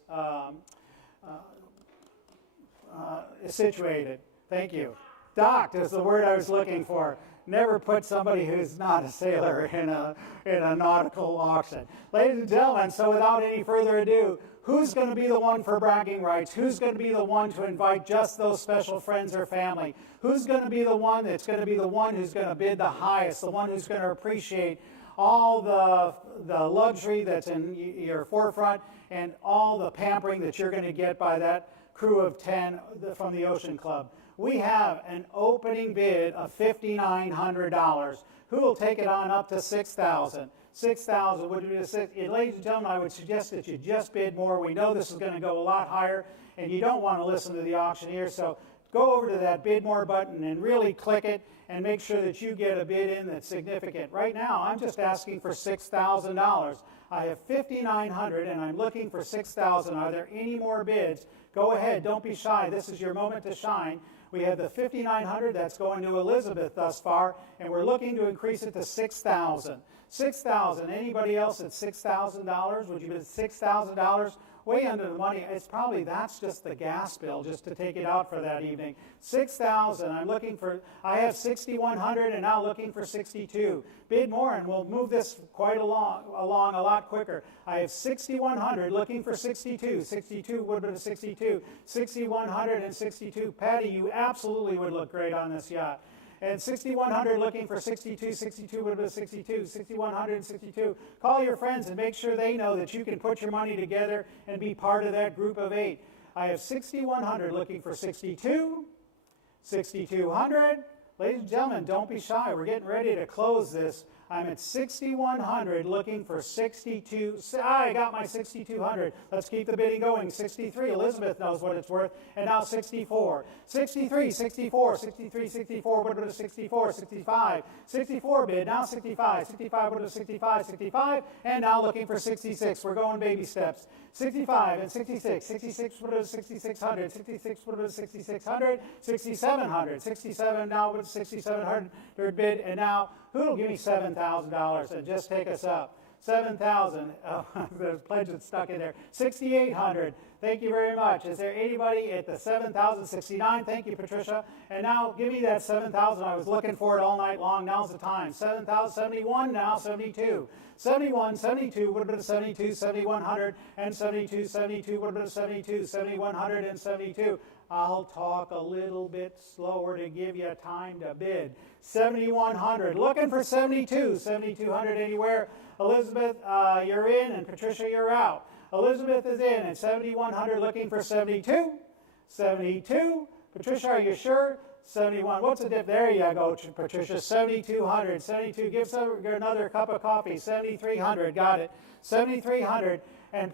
situated. Thank you. Docked is the word I was looking for. Never put somebody who's not a sailor in a nautical auction. Ladies and gentlemen, so without any further ado, who's going to be the one for bragging rights? Who's going to be the one to invite just those special friends or family? Who's going to be the one that's going to be the one who's going to bid the highest, the one who's going to appreciate all the luxury that's in your forefront and all the pampering that you're going to get by that crew of 10 from the Ocean Club? We have an opening bid of $5,900. Who will take it on up to $6,000? $6,000 would be ladies and gentlemen, I would suggest that you just bid more. We know this is going to go a lot higher, and you don't want to listen to the auctioneer. So go over to that bid more button and really click it and make sure that you get a bid in that's significant. Right now, I'm just asking for $6,000. I have $5,900 and I'm looking for $6,000. Are there any more bids? Go ahead, don't be shy. This is your moment to shine. We have the $5,900 that's going to Elizabeth thus far, and we're looking to increase it to $6,000. $6,000. Anybody else at $6,000? Would you bid $6,000? Way under the money. It's probably, that's just the gas bill just to take it out for that evening. $6,000. I have $6,100 and now looking for $62. Bid more and we'll move this quite along a lot quicker. I have $6,100 looking for $62. $62 would have been $62. $6,100 and $62. Patty, you absolutely would look great on this yacht. And $6,100 looking for $62. $62 would have been $62. $6,100 and $62. Call your friends and make sure they know that you can put your money together and be part of that group of 8. I have $6,100 looking for $62. $6,200. Ladies and gentlemen, don't be shy. We're getting ready to close this. I'm at $6,100 looking for $62. I got my $6,200. Let's keep the bidding going. $63. Elizabeth knows what it's worth. And now $64. $63. $64. $63. $64. What about $64? $65. $64 bid. Now $65. $65. What about $65? $65. And now looking for $66. We're going baby steps. $65 and $66. $66. What about $6,600? $66. What about $6,600? $6,700. $67. Now with $6,700 bid. And now who will give me $7,000 and just take us up? $7,000. Oh, there's pledges stuck in there. $6,800. Thank you very much. Is there anybody at the $7,000? $69. Thank you, Patricia. And now give me that $7,000. I was looking for it all night long. Now's the time. $7,000. $71. Now $72. $71. $72. What about $72? $7,100 and $72. $72. What about $72? $7,100 and $72. I'll talk a little bit slower to give you time to bid. $7,100. Looking for $72. $7,200 anywhere. Elizabeth, you're in, and Patricia, you're out. Elizabeth is in, and $7,100 looking for $72. $72. Patricia, are you sure? $71. What's the dip? There you go, Patricia. $7,200. $72. Give another cup of coffee. $7,300. Got it. $7,300. And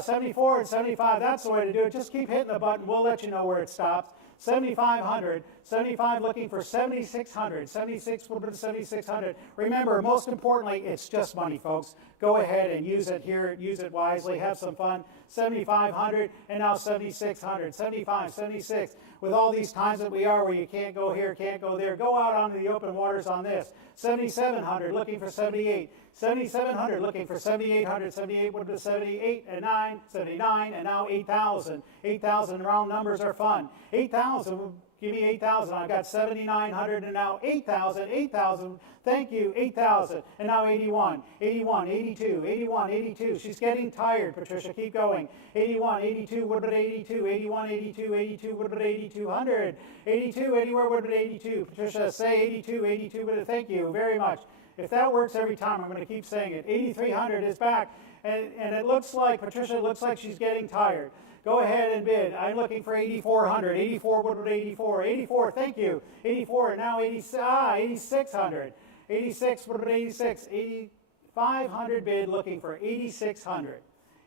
74 and 75, that's the way to do it. Just keep hitting the button. We'll let you know where it stops. 7,500, 75 looking for 7,600, 76 will be 7,600. Remember, most importantly, it's just money, folks. Go ahead and use it here, use it wisely, have some fun. 7,500 and now 7,600, 75, 76. With all these times that we are where you can't go here, can't go there, go out onto the open waters on this. 7,700 looking for 78. 7,700 looking for 7,800, 78 would be 78 and 9, 79 and now 8,000. 8,000 round numbers are fun. 8,000, give me 8,000. I've got 7,900 and now 8,000, 8,000. Thank you, 8,000 and now 81, 81, 82, 81, 82. She's getting tired, Patricia, keep going. 81, 82, what about 82, 81, 82, 82, what about 8,200? 82, anywhere, what about 82? Patricia, say 82, 82, but thank you very much. If that works every time, I'm going to keep saying it. 8,300 is back, and it looks like, Patricia, it looks like she's getting tired. Go ahead and bid. I'm looking for 8,400. 84, what about 84? 84, thank you. 84, and now 8,600. 86, what about 86? 8,500 bid, looking for 8,600.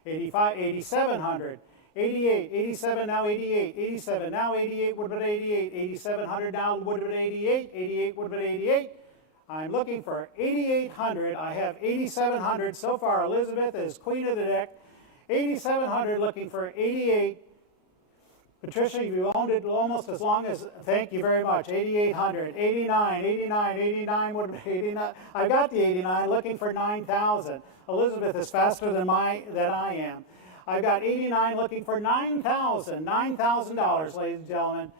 85, 8,700. 88, 87, now 88. 87, now 88, what about 88? 8,700, now what about 88? 88, what about 88? I'm looking for 8,800. I have 8,700 so far. Elizabeth is queen of the deck. 8,700 looking for 88. Patricia, you owned it almost as long as, thank you very much. 8,800, 89, 89, 89, what about 89? I got the 89 looking for 9,000. Elizabeth is faster than I am. I've got 89 looking for 9,000. $9,000, ladies and gentlemen.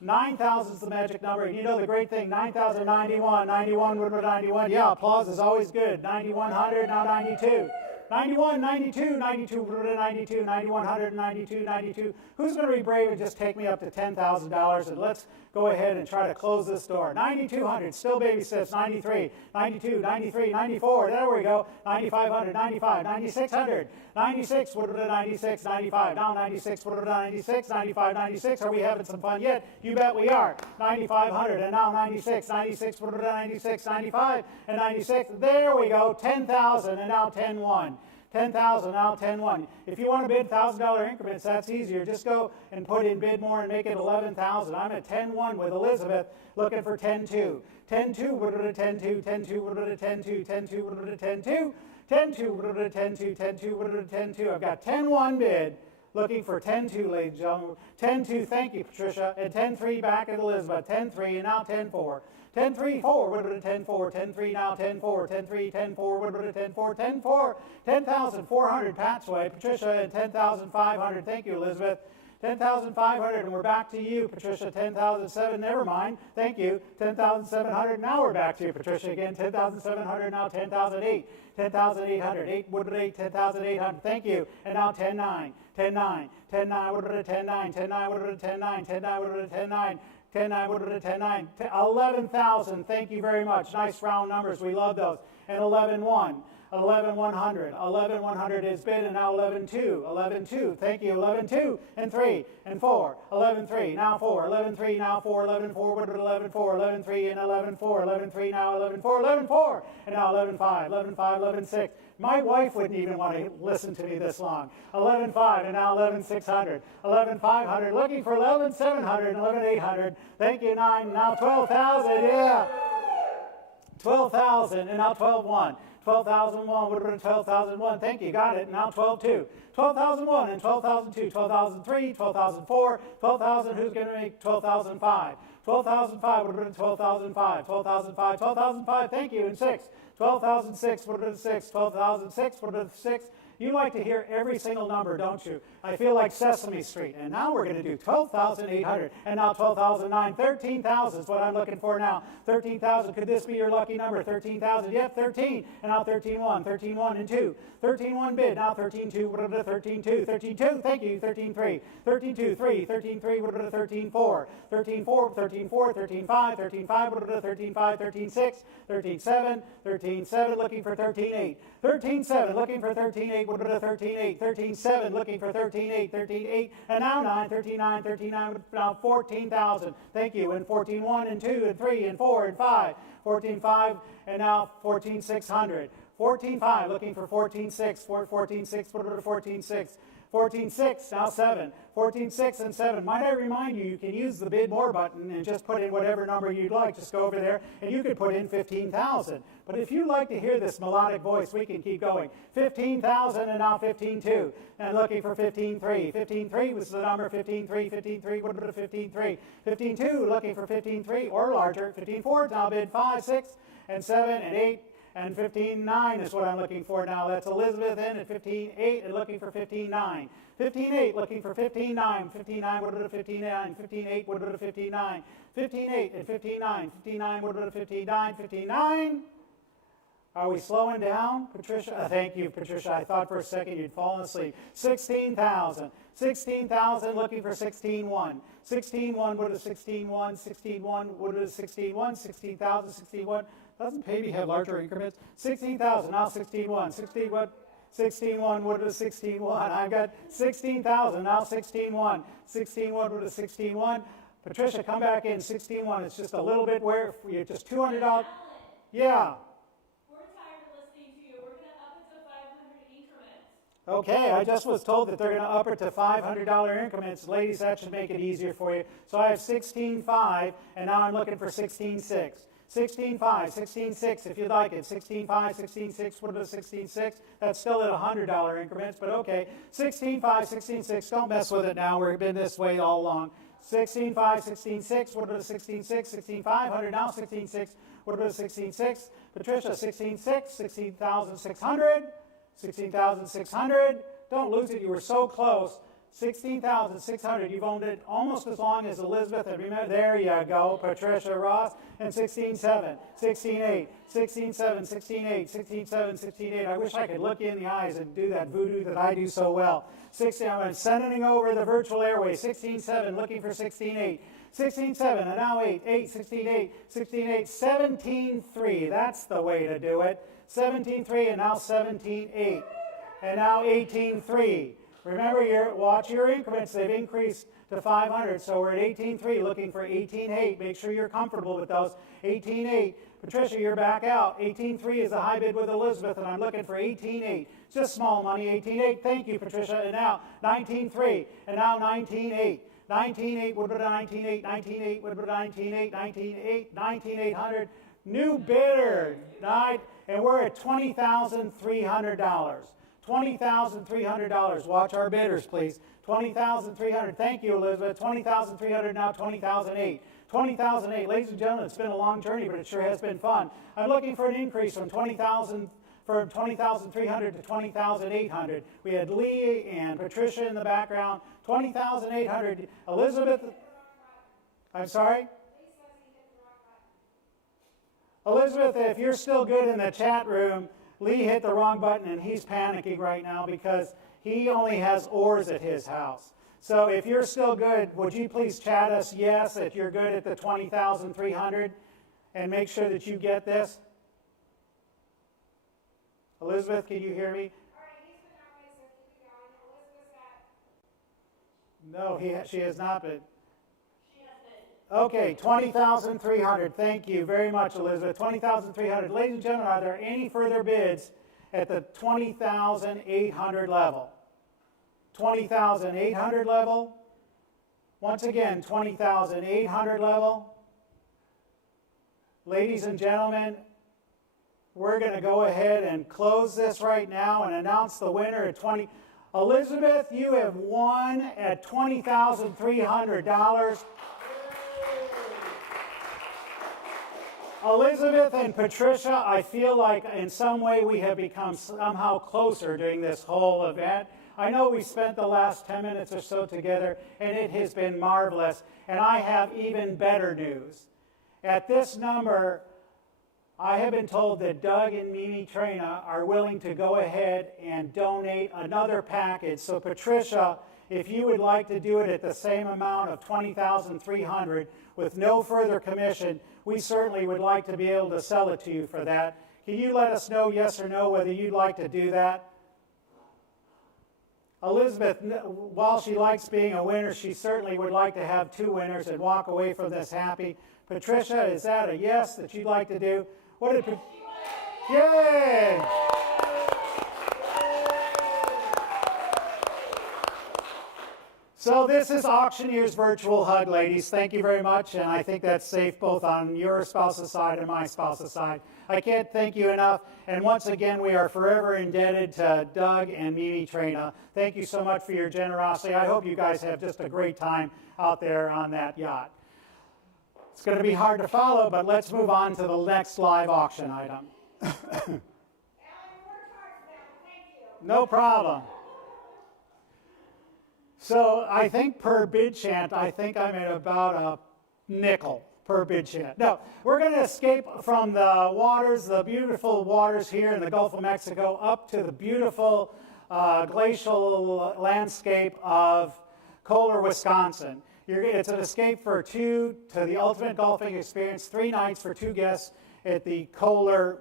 9,000 is the magic number, and you know the great thing, 9,091, 91, what about 91? Yeah, applause is always good. 9,100, now 92. 91, 92, 92, what about 92? 9,100, 92, 92. Who's going to be brave and just take me up to $10,000, and let's go ahead and try to close this door. 9,200, still baby steps. 93, 92, 93, 94, there we go. 9,500, 95, 9,600, 96, what about 96, 95, now 96, what about 96, 95, 96, are we having some fun yet? You bet we are. 9,500, and now 96, 96, what about 96, 95, and 96, there we go. 10,000, and now 10,1. 10,000, now 10,1. If you want to bid $1,000 increments, that's easier. Just go and put in bid more and make it 11,000. I'm at 10,1 with Elizabeth, looking for 10,2. 10,2, what about a 10,2? 10,2, what about a 10,2? 10,2, what about a 10,2? 10,2, what about a 10,2? 10,2, what about a 10,2? I've got 10,1 bid, looking for 10,2, ladies and gentlemen. 10,2, thank you, Patricia. And 10,3 back at Elizabeth. 10,3, and now 10,4. 10-3, 4, what about a 10-4? 10-3, now 10-4, 10-3, 10-4, what about a 10-4? 10-4, 10,400 Pat's way, Patricia, and 10,500, thank you, Elizabeth. 10,500, and we're back to you, Patricia. 10,007, never mind, thank you. 10,700, now we're back to you, Patricia, again. 10,700, now 10,008. 10,800, 8, what about 8? 10,800, thank you. And now 10,9, 10,9, 10,9, what about a 10,9? 10,9, what about a 10,9? 10,9, what about a 10,9? 10,9, what about a 10,9? 11,000, thank you very much. Nice round numbers, we love those. And 11,1, 11,100. 11,100 is bid, and now 11,2. 11,2, thank you. 11,2, and 3, and 4. 11,3, now 4. 11,3, now 4. 11,4, what about 11,4? 11,3, and 11,4. 11,3, now 11,4. 11,4, and now 11,5. 11,5, 11,6. My wife wouldn't even want to listen to me this long. 11,5, and now 11,600. 11,500, looking for 11,700 and 11,800. Thank you, 9, now 12,000, yeah. 12,000, and now 12,1. 12,001, what about 12,001? Thank you, got it, now 12,2. 12,001 and 12,002, 12,003, 12,004, 12,000, who's going to make 12,005? 12,005, what about 12,005? 12,005, 12,005, thank you, and 6. 12,006, what about 6? 12,006, what about 6? You like to hear every single number, don't you? I feel like Sesame Street. And now we're going to do 12,800. And now 12,009. 13,000 is what I'm looking for now. 13,000. Could this be your lucky number? 13,000. Yep, 13. And now 13,1. 13,1 and 2. 13,1 bid. Now 13,2. What about a 13,2? 13,2. Thank you. 13,3. 13,2. 3. 13,3. What about a 13,4? 13,4. 13,4. 13,5. 13,5. What about a 13,5? 13,6. 13,7. 13,7. Looking for 13,8. 13,7. Looking for 13,8. What about a 13,8? 13,7. Looking for 13,8. 13,8. And now 9. 13,9. 13,9. Now 14,000. Thank you. And 14,1 and 2 and 3 and 4 and 5. 14,5 and now 14,600. 14.5, looking for 14.6, 14.6, what about 14.6? 14.6, now 7. 14.6 and 7. Might I remind you, you can use the bid more button and just put in whatever number you'd like. Just go over there and you could put in 15,000. But if you like to hear this melodic voice, we can keep going. 15,000 and now 15.2. And looking for 15.3. 15.3 was the number 15.3, 15.3, what about a 15.3? 15.2, looking for 15.3 or larger. 15.4, now bid 5, 6, and 7, and 8. And 15.9 is what I'm looking for now. That's Elizabeth in at 15.8 and looking for 15.9. 15.8 looking for 15.9. 15.9, what about a 15.9? 15.8, what about a 15.9? 15.8 and 15.9. 15.9, what about a 15.9? 15.9. Are we slowing down, Patricia? Thank you, Patricia. I thought for a second you'd fallen asleep. 16,000. 16,000 looking for 16.1. 16.1, what is 16.1? 16.1, what is 16.1? 16,000, 16.1. Doesn't maybe have larger increments? 16,000, now 16.1. 16.1, 16.1, what is 16.1? I've got 16,000, now 16.1. 16.1, what is 16.1? Patricia, come back in. 16.1, it's just a little bit where you're just $200. Yeah. Okay, I just was told that they're going to up it to $500 increments. Ladies, that should make it easier for you. So I have 16.5, and now I'm looking for 16.6. 16.5, 16.6 if you'd like it. 16.5, 16.6, what about 16.6? That's still at $100 increments, but okay. 16.5, 16.6, don't mess with it now. We've been this way all along. 16.5, 16.6, what about 16.6? 16.500, now 16.6, what about 16.6? Patricia, 16.6, 16,600. 16,600. Don't lose it. You were so close. 16,600. You've owned it almost as long as Elizabeth. And remember, there you go, Patricia Ross. And 16.7, 16.8, 16.7, 16.8, 16.7, 16.8. I wish I could look you in the eyes and do that voodoo that I do so well. 16. I'm sending over the virtual airway. 16.7, looking for 16.8. 16.7, and now 8, 8, 16.8, 16.8, 17.3. That's the way to do it. 17.3 and now 17.8. And now 18.3. Remember, watch your increments. They've increased to 500. So we're at 18.3 looking for 18.8. Make sure you're comfortable with those. 18.8. Patricia, you're back out. 18.3 is the high bid with Elizabeth, and I'm looking for 18.8. Just small money, 18.8. Thank you, Patricia. And now 19.3. And now 19.8. 19.8, what about 19.8? 19.8, what about 19.8? 19.8, 19.800. New bidder. And we're at $20,300. $20,300. Watch our bidders, please. $20,300. Thank you, Elizabeth. $20,300, now $20,008. $20,008. Ladies and gentlemen, it's been a long journey, but it sure has been fun. I'm looking for an increase from $20,300 to $20,800. We had Lee and Patricia in the background. $20,800. Elizabeth, I'm sorry? Elizabeth, if you're still good in the chat room, Lee hit the wrong button and he's panicking right now because he only has oars at his house. So if you're still good, would you please chat us yes that you're good at the 20,300 and make sure that you get this? Elizabeth, can you hear me? No, she has not been. Okay, 20,300. Thank you very much, Elizabeth. 20,300. Ladies and gentlemen, are there any further bids at the 20,800 level? 20,800 level? Once again, 20,800 level. Ladies and gentlemen, we're going to go ahead and close this right now and announce the winner at 20. Elizabeth, you have won at $20,300. Elizabeth and Patricia, I feel like in some way we have become somehow closer during this whole event. I know we spent the last 10 minutes or so together, and it has been marvelous. And I have even better news. At this number, I have been told that Doug and Mimi Trena are willing to go ahead and donate another package. So Patricia, if you would like to do it at the same amount of $20,300 with no further commission, we certainly would like to be able to sell it to you for that. Can you let us know yes or no whether you'd like to do that? Elizabeth, while she likes being a winner, she certainly would like to have two winners and walk away from this happy. Patricia, is that a yes that you'd like to do? What did Yay! So this is Auctioneer's virtual hug, ladies. Thank you very much, and I think that's safe both on your spouse's side and my spouse's side. I can't thank you enough, and once again, we are forever indebted to Doug and Mimi Trena. Thank you so much for your generosity. I hope you guys have just a great time out there on that yacht. It's going to be hard to follow, but let's move on to the next live auction item. No problem. So I think per bid chant, I think I'm at about a nickel per bid chant. No, we're going to escape from the waters, the beautiful waters here in the Gulf of Mexico, up to the beautiful glacial landscape of Kohler, Wisconsin. It's an escape for two to the ultimate golfing experience, 3 nights for 2 guests at the Kohler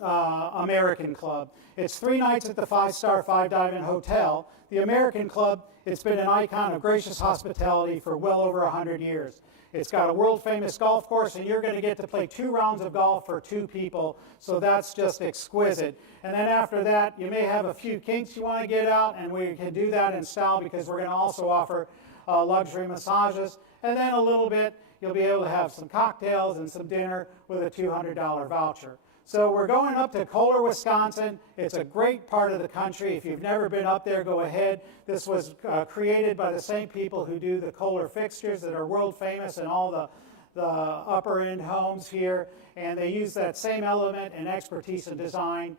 American Club. It's 3 nights at the 5-star 5-diamond hotel. The American Club, it's been an icon of gracious hospitality for well over 100 years. It's got a world-famous golf course, and you're going to get to play 2 rounds of golf for 2 people, so that's just exquisite. And then after that, you may have a few kinks you want to get out, and we can do that in style because we're going to also offer luxury massages. And then a little bit, you'll be able to have some cocktails and some dinner with a $200 voucher. So we're going up to Kohler, Wisconsin. It's a great part of the country. If you've never been up there, go ahead. This was created by the same people who do the Kohler fixtures that are world famous in all the upper end homes here. And they use that same element and expertise and design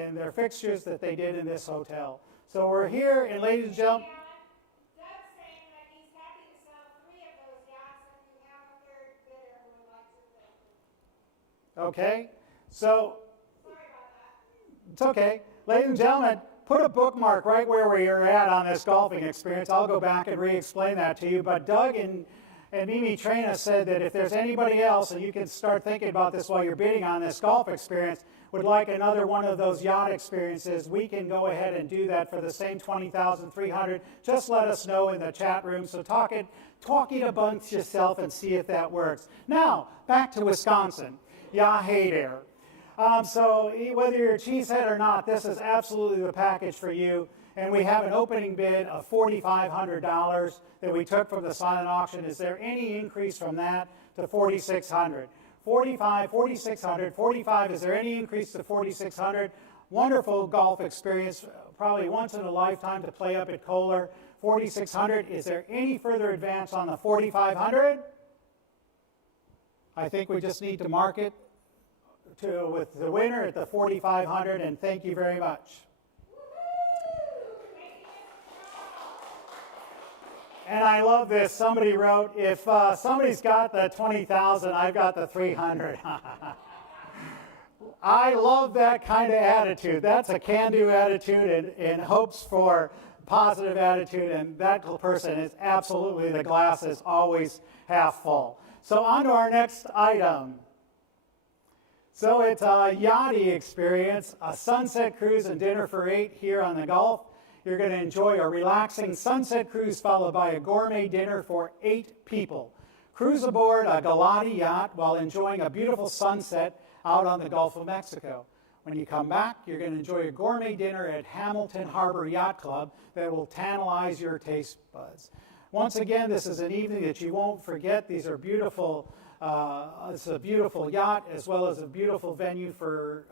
in their fixtures that they did in this hotel. So we're here, and ladies and gentlemen, okay. So, it's okay. Ladies and gentlemen, put a bookmark right where we are at on this golfing experience. I'll go back and re-explain that to you. But Doug and Mimi Trena said that if there's anybody else, and you can start thinking about this while you're bidding on this golf experience, would like another one of those yacht experiences, we can go ahead and do that for the same $20,300. Just let us know in the chat room. So talk it amongst yourself and see if that works. Now, back to Wisconsin. Yeah, hey there. So whether you're a cheesehead or not, this is absolutely the package for you. And we have an opening bid of $4,500 that we took from the silent auction. Is there any increase from that to $4,600? 45, 4,600, 45. Is there any increase to 4,600? Wonderful golf experience, probably once in a lifetime to play up at Kohler. 4,600. Is there any further advance on the 4,500? I think we just need to mark it with the winner at the 4,500, and thank you very much. And I love this. Somebody wrote, if somebody's got the 20,000, I've got the 300. I love that kind of attitude. That's a can-do attitude and hopes for positive attitude, and that person is absolutely, the glass is always half full. So on to our next item. So it's a yachty experience, a sunset cruise and dinner for 8 here on the Gulf. You're going to enjoy a relaxing sunset cruise followed by a gourmet dinner for 8 people. Cruise aboard a Galati yacht while enjoying a beautiful sunset out on the Gulf of Mexico. When you come back, you're going to enjoy a gourmet dinner at Hamilton Harbor Yacht Club that will tantalize your taste buds. Once again, this is an evening that you won't forget. These are beautiful. It's a beautiful yacht as well as a beautiful venue for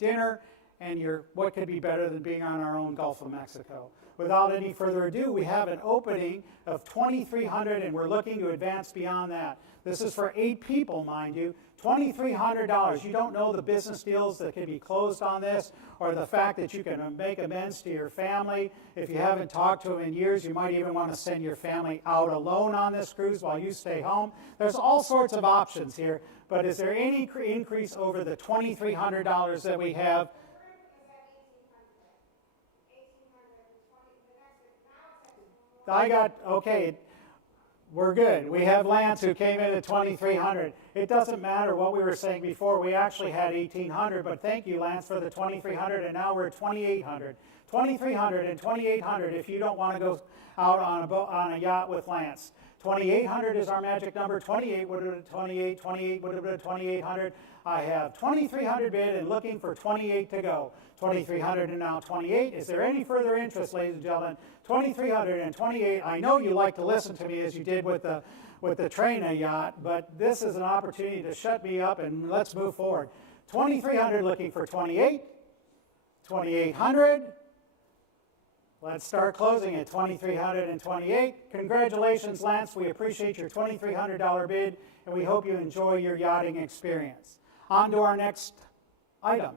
dinner, and what could be better than being on our own Gulf of Mexico? Without any further ado, we have an opening of $2,300, and we're looking to advance beyond that. This is for 8 people, mind you. $2,300. You don't know the business deals that can be closed on this, or the fact that you can make amends to your family. If you haven't talked to them in years, you might even want to send your family out alone on this cruise while you stay home. There's all sorts of options here, but is there any increase over the $2,300 that we have? Okay, we're good. We have Lance who came in at 2,300. It doesn't matter what we were saying before. We actually had 1,800, but thank you, Lance, for the 2,300, and now we're at 2,800. 2,300 and 2,800 if you don't want to go out on a yacht with Lance. 2,800 is our magic number. 28 would have been 28. 28 would have been 2,800. I have 2,300 bid and looking for 28 to go. 2,300 and now 28. Is there any further interest, ladies and gentlemen? 2,300 and 28. I know you like to listen to me as you did with the Traina yacht, but this is an opportunity to shut me up and let's move forward. 2,300 looking for 28. 2,800. Let's start closing at 2,328. Congratulations, Lance. We appreciate your $2,300 bid, and we hope you enjoy your yachting experience. On to our next item.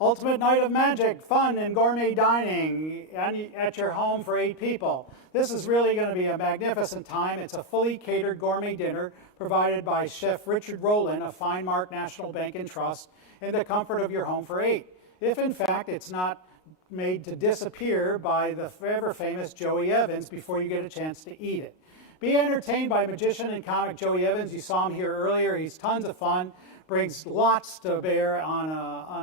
Ultimate night of magic, fun, and gourmet dining at your home for 8 people. This is really going to be a magnificent time. It's a fully catered gourmet dinner provided by Chef Richard Rowland of Fine Mart National Bank and Trust in the comfort of your home for 8. If in fact it's not made to disappear by the forever famous Joey Evans before you get a chance to eat it. Be entertained by magician and comic Joey Evans. You saw him here earlier. He's tons of fun, brings lots to bear on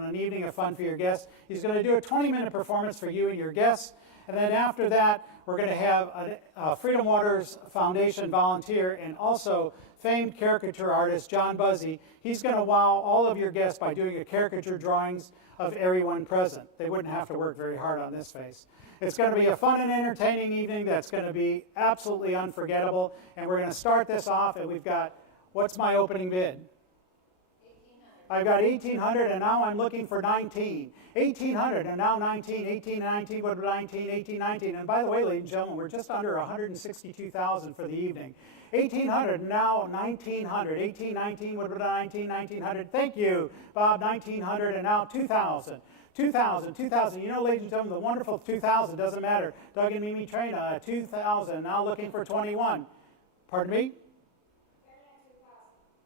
an evening of fun for your guests. He's going to do a 20-minute performance for you and your guests. And then after that, we're going to have a Freedom Waters Foundation volunteer and also famed caricature artist John Buzzy. He's going to wow all of your guests by doing a caricature drawings of everyone present. They wouldn't have to work very hard on this face. It's going to be a fun and entertaining evening that's going to be absolutely unforgettable. And we're going to start this off, and we've got, what's my opening bid? 1,800. I've got 1,800, and now I'm looking for 19. 1,800, and now 19. 18, 19, what about 19, 18, 19. And by the way, ladies and gentlemen, we're just under 162,000 for the evening. 1,800, and now 1,900. 18, 19, what about 19, 1,900. Thank you, Bob. 1,900, and now 2,000. 2,000, 2,000. You know, ladies and gentlemen, the wonderful 2,000 doesn't matter. Doug and Mimi Traina, 2,000. Now looking for 21. Pardon me?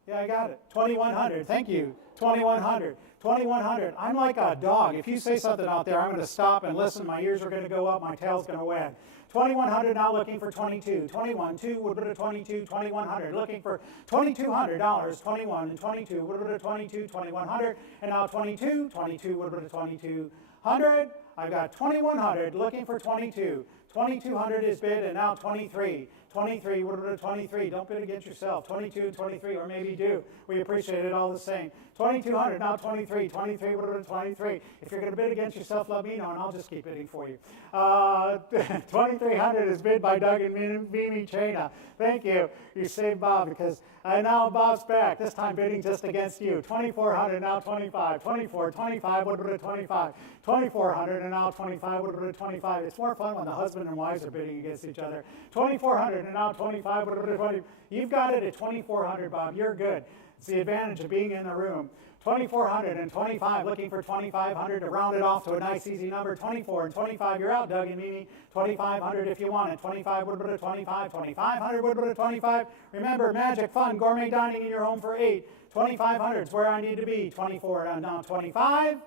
Yeah, I got it. 2,100. Thank you. 2,100. 2,100. I'm like a dog. If you say something out there, I'm going to stop and listen. My ears are going to go up. My tail's going to wag. 2,100. Now looking for 22. 21. 2 would be 22. 2,100. Looking for $2,200. 21 and 22 would be 22. 2,100. And now 22. 22 would be 2,200. I've got 2,100. Looking for 22. 2,200 is bid, and now 23. 23, what about 23? Don't bid against yourself. 22 and 23, or maybe do. We appreciate it all the same. 2,200, now 23. 23, what about 23? If you're going to bid against yourself, let me know, and I'll just keep bidding for you. 2,300 is bid by Doug and Mimi Traina. Thank you. You saved Bob, because now Bob's back, this time bidding just against you. 2,400, now 25. 24, 25, what about 25? 2,400, and now 25, what about 25? It's more fun when the husband and wives are bidding against each other. 2,400, and now 25, what about 20? You've got it at 2,400, Bob. You're good. It's the advantage of being in the room. 2,400 and 25, looking for 2,500 to round it off to a nice easy number. 24 and 25, you're out, Doug and Mimi. 2,500 if you want it. 25 would be 25. 2,500 would be 25. Remember, magic, fun, gourmet dining in your home for 8. 2,500 is where I need to be. 24 and now 25.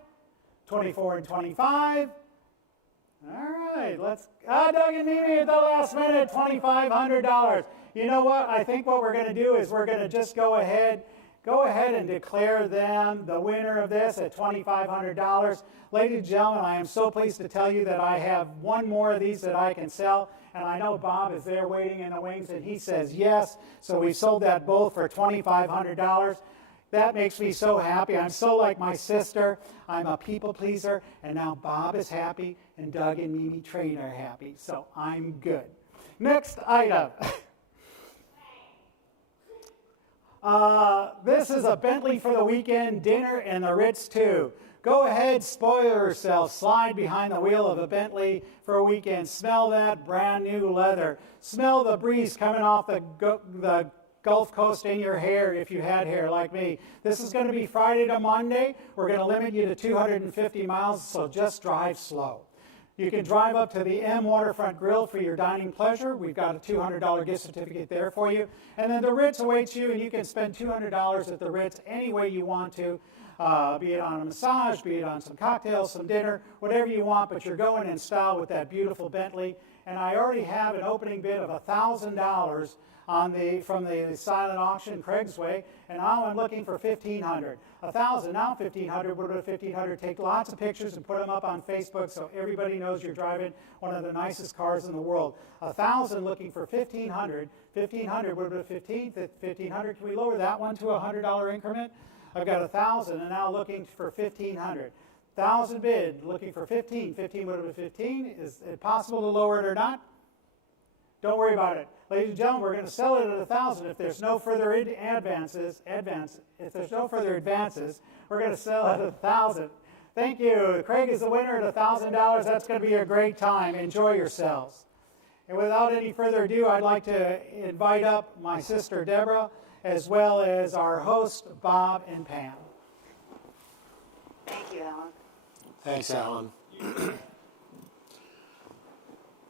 24 and 25. All right, let's, Doug and Mimi at the last minute, $2,500. You know what? I think what we're going to do is we're going to just go ahead and declare them the winner of this at $2,500. Ladies and gentlemen, I am so pleased to tell you that I have one more of these that I can sell, and I know Bob is there waiting in the wings, and he says yes, so we sold that both for $2,500. That makes me so happy. I'm so like my sister. I'm a people pleaser, and now Bob is happy, and Doug and Mimi Traina are happy, so I'm good. Next item. This is a Bentley for the weekend, dinner, and the Ritz too. Go ahead, spoil yourself. Slide behind the wheel of a Bentley for a weekend. Smell that brand new leather. Smell the breeze coming off the Gulf Coast in your hair if you had hair like me. This is going to be Friday to Monday. We're going to limit you to 250 miles, so just drive slow. You can drive up to the M Waterfront Grill for your dining pleasure. We've got a $200 gift certificate there for you. And then the Ritz awaits you, and you can spend $200 at the Ritz any way you want to, be it on a massage, be it on some cocktails, some dinner, whatever you want, but you're going in style with that beautiful Bentley. and I already have an opening bid of $1,000 from the silent auction Craigsway, and now I'm looking for $1,500. 1,000, now 1,500, what about 1,500? Take lots of pictures and put them up on Facebook so everybody knows you're driving one of the nicest cars in the world. 1,000 looking for 1,500. 1,500, what about 1,500? Can we lower that one to a $100 increment? I've got 1,000 and now looking for 1,500. 1,000 bid, looking for 15. 15, what about 15? Is it possible to lower it or not? Don't worry about it. Ladies and gentlemen, we're going to sell it at 1,000. If there's no further advances, we're going to sell it at 1,000. Thank you. Craig is the winner at $1,000. That's going to be a great time. Enjoy yourselves. And without any further ado, I'd like to invite up my sister Deborah, as well as our host Bob and Pam. Thank you, Alan. Thanks, Alan.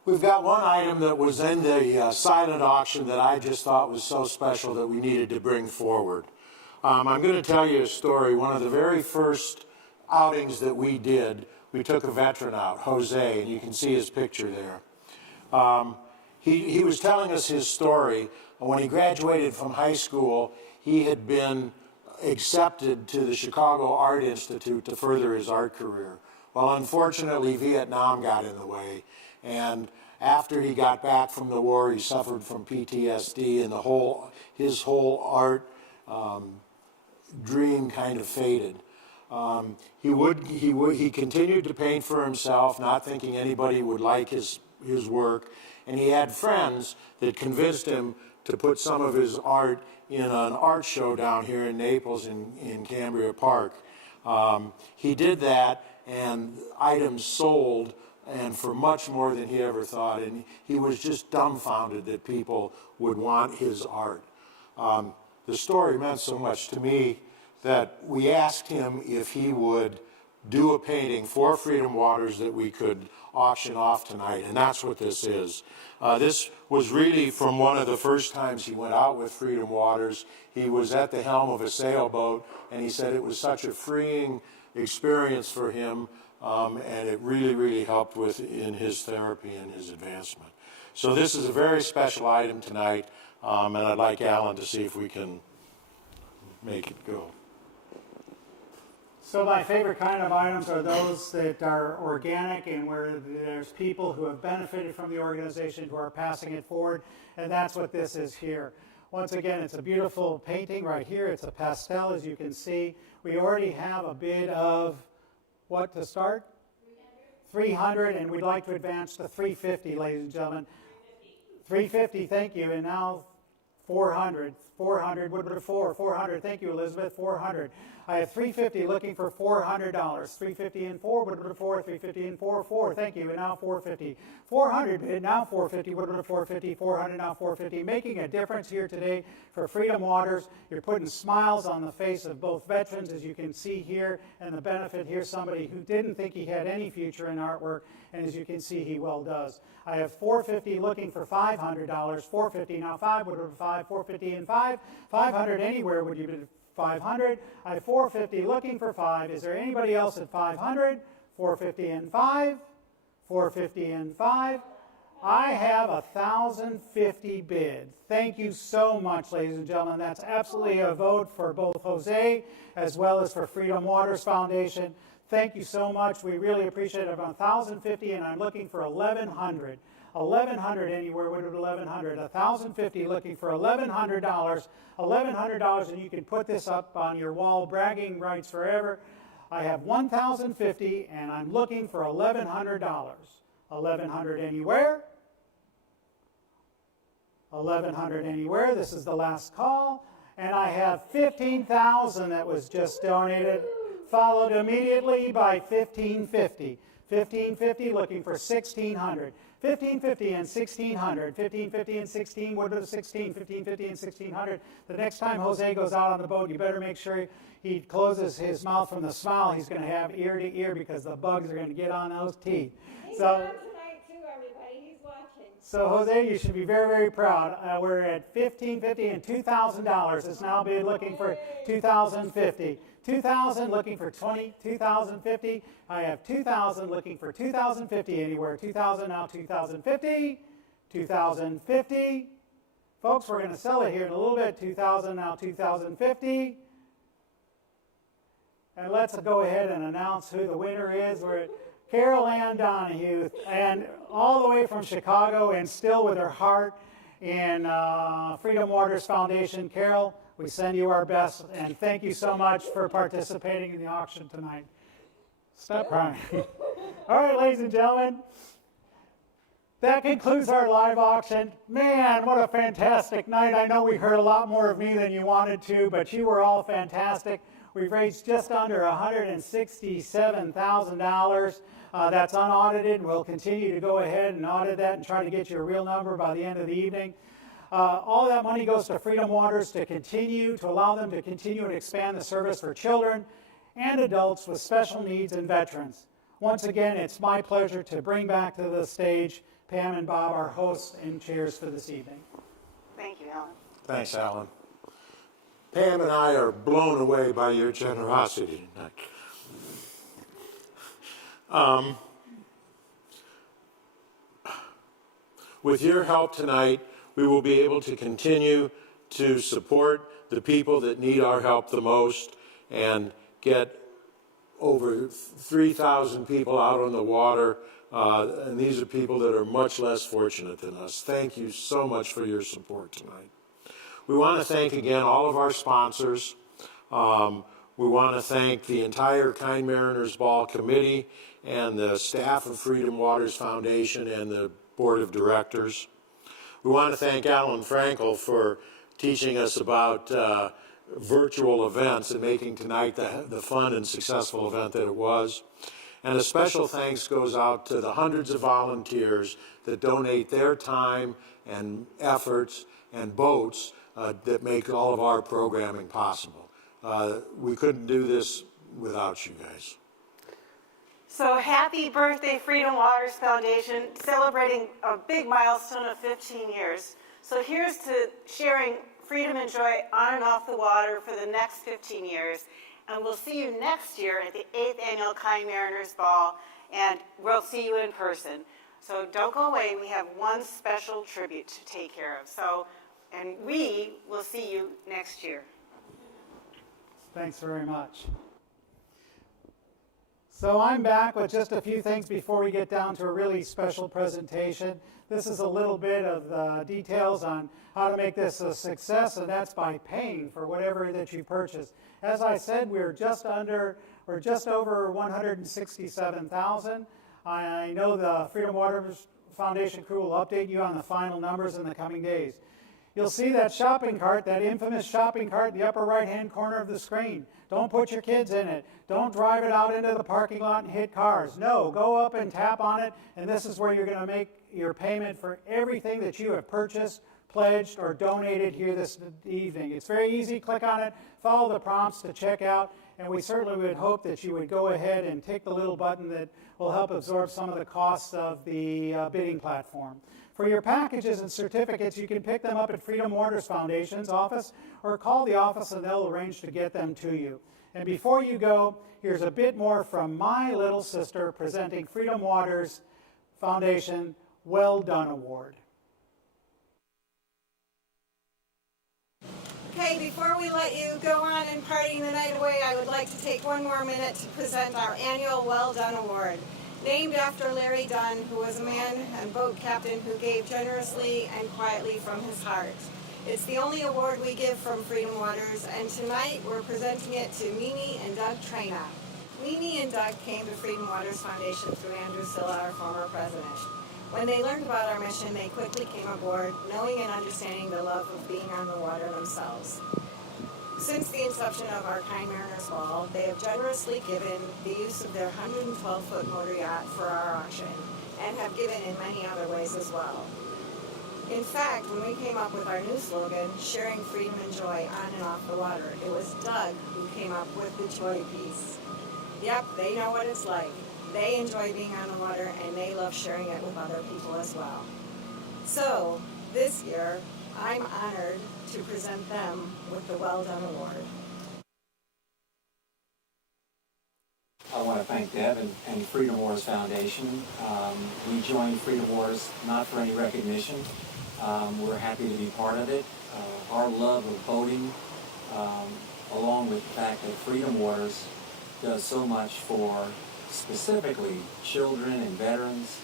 We've got one item that was in the silent auction that I just thought was so special that we needed to bring forward. I'm going to tell you a story. One of the very first outings that we did, we took a veteran out, Jose, and you can see his picture there. He was telling us his story. When he graduated from high school, he had been accepted to the Chicago Art Institute to further his art career. Well, unfortunately, Vietnam got in the way. And after he got back from the war, he suffered from PTSD, and his whole art dream kind of faded. He continued to paint for himself, not thinking anybody would like his work, and he had friends that convinced him to put some of his art in an art show down here in Naples in Cambria Park. He did that, and items sold, and for much more than he ever thought. And he was just dumbfounded that people would want his art. The story meant so much to me that we asked him if he would do a painting for Freedom Waters that we could auction off tonight, and that's what this is. This was really from one of the first times he went out with Freedom Waters. He was at the helm of a sailboat, and he said it was such a freeing experience for him, and it really, really helped in his therapy and his advancement. So this is a very special item tonight, and I'd like Alan to see if we can make it go. So my favorite kind of items are those that are organic and where there's people who have benefited from the organization who are passing it forward, and that's what this is here. Once again, it's a beautiful painting right here. It's a pastel, as you can see. We already have a bid of what to start? 300, and we'd like to advance to 350, ladies and gentlemen. 350, thank you, and now 400. 400, what about 400, thank you, Elizabeth, 400. I have 350 looking for $400. 350 and 4, what about 4? 350 and 4, thank you, and now 450. 400, and now 450, what about 450? 400, now 450. Making a difference here today for Freedom Waters. You're putting smiles on the face of both veterans, as you can see here, and the benefit here, somebody who didn't think he had any future in artwork, and as you can see, he well does. I have 450 looking for $500. 450, now 5, what about 5? 450 and 5. 500 anywhere would you bid 500. I have 450 looking for 5. Is there anybody else at 500? 450 and 5. 450 and 5. I have 1,050 bid. Thank you so much, ladies and gentlemen. That's absolutely a vote for both Jose as well as for Freedom Waters Foundation. Thank you so much. We really appreciate it. I'm 1,050 and I'm looking for 1,100. 1,100 anywhere, what would 1,100? 1,050 looking for $1,100. $1,100, and you can put this up on your wall, bragging rights forever. I have 1,050 and I'm looking for $1,100. 1,100 anywhere. 1,100 anywhere. This is the last call. And I have 15,000 that was just donated, followed immediately by 1,550. 1,550 looking for 1,600. 1,550 and 1,600. 1,550 and 16. What about 16? 1,550 and 1,600. The next time Jose goes out on the boat, you better make sure he closes his mouth from the smile he's going to have ear to ear, because the bugs are going to get on those teeth. He's on tonight too, everybody. He's watching. So Jose, you should be very, very proud. We're at $1,550 and $2,000. It's now been looking for $2,050. 2,000 looking for 20, 2,050. I have 2,000 looking for 2,050 anywhere. 2,000 now, 2,050, 2,050. Folks, we're going to sell it here in a little bit. 2,000 now, 2,050. And let's go ahead and announce who the winner is. We're at Carol Ann Donahue, and all the way from Chicago, and still with her heart in Freedom Waters Foundation. Carol, we send you our best, and thank you so much for participating in the auction tonight. Stop crying. All right, ladies and gentlemen, that concludes our live auction. Man, what a fantastic night. I know we heard a lot more of me than you wanted to, but you were all fantastic. We've raised just under $167,000. That's unaudited. We'll continue to go ahead and audit that and try to get you a real number by the end of the evening. All that money goes to Freedom Waters to allow them to continue and expand the service for children and adults with special needs and veterans. Once again, it's my pleasure to bring back to the stage Pam and Bob, our hosts and chairs for this evening. Thank you, Alan. Thanks, Alan. Pam and I are blown away by your generosity tonight. With your help tonight, we will be able to continue to support the people that need our help the most and get over 3,000 people out on the water, and these are people that are much less fortunate than us. Thank you so much for your support tonight. We want to thank again all of our sponsors. We want to thank the entire Kind Mariners Ball Committee and the staff of Freedom Waters Foundation and the Board of Directors. We want to thank Alan Frankel for teaching us about virtual events and making tonight the fun and successful event that it was. And a special thanks goes out to the hundreds of volunteers that donate their time and efforts and boats that make all of our programming possible. We couldn't do this without you guys. So happy birthday, Freedom Waters Foundation, celebrating a big milestone of 15 years. So here's to sharing freedom and joy on and off the water for the next 15 years. And we'll see you next year at the 8th Annual Kind Mariners Ball, and we'll see you in person. So don't go away. We have one special tribute to take care of. And we will see you next year. Thanks very much. So I'm back with just a few things before we get down to a really special presentation. This is a little bit of the details on how to make this a success, and that's by paying for whatever that you purchase. As I said, we're just over 167,000. I know the Freedom Waters Foundation crew will update you on the final numbers in the coming days. You'll see that shopping cart, that infamous shopping cart in the upper right-hand corner of the screen. Don't put your kids in it. Don't drive it out into the parking lot and hit cars. No, go up and tap on it, and this is where you're going to make your payment for everything that you have purchased, pledged, or donated here this evening. It's very easy. Click on it, follow the prompts to check out, and we certainly would hope that you would go ahead and tick the little button that will help absorb some of the costs of the bidding platform. For your packages and certificates, you can pick them up at Freedom Waters Foundation's office or call the office and they'll arrange to get them to you. And before you go, here's a bit more from my little sister presenting Freedom Waters Foundation Well Done Award. Okay, before we let you go on and partying the night away, I would like to take one more minute to present our annual Well Done Award. Named after Larry Dunn, who was a man and boat captain who gave generously and quietly from his heart. It's the only award we give from Freedom Waters, and tonight we're presenting it to Mimi and Doug Trena. Mimi and Doug came to Freedom Waters Foundation through Andrew Silla, our former president. When they learned about our mission, they quickly came aboard, knowing and understanding the love of being on the water themselves. Since the inception of our Kind Mariners Ball, they have generously given the use of their 112-foot motor yacht for our auction, and have given in many other ways as well. In fact, when we came up with our new slogan, sharing freedom and joy on and off the water, it was Doug who came up with the joy piece. Yep, they know what it's like. They enjoy being on the water, and they love sharing it with other people as well. So this year, I'm honored to present them with the Well Done Award. I want to thank Deb and Freedom Wars Foundation. We joined Freedom Wars not for any recognition. We're happy to be part of it. Our love of boating, along with the fact that Freedom Waters does so much for specifically children and veterans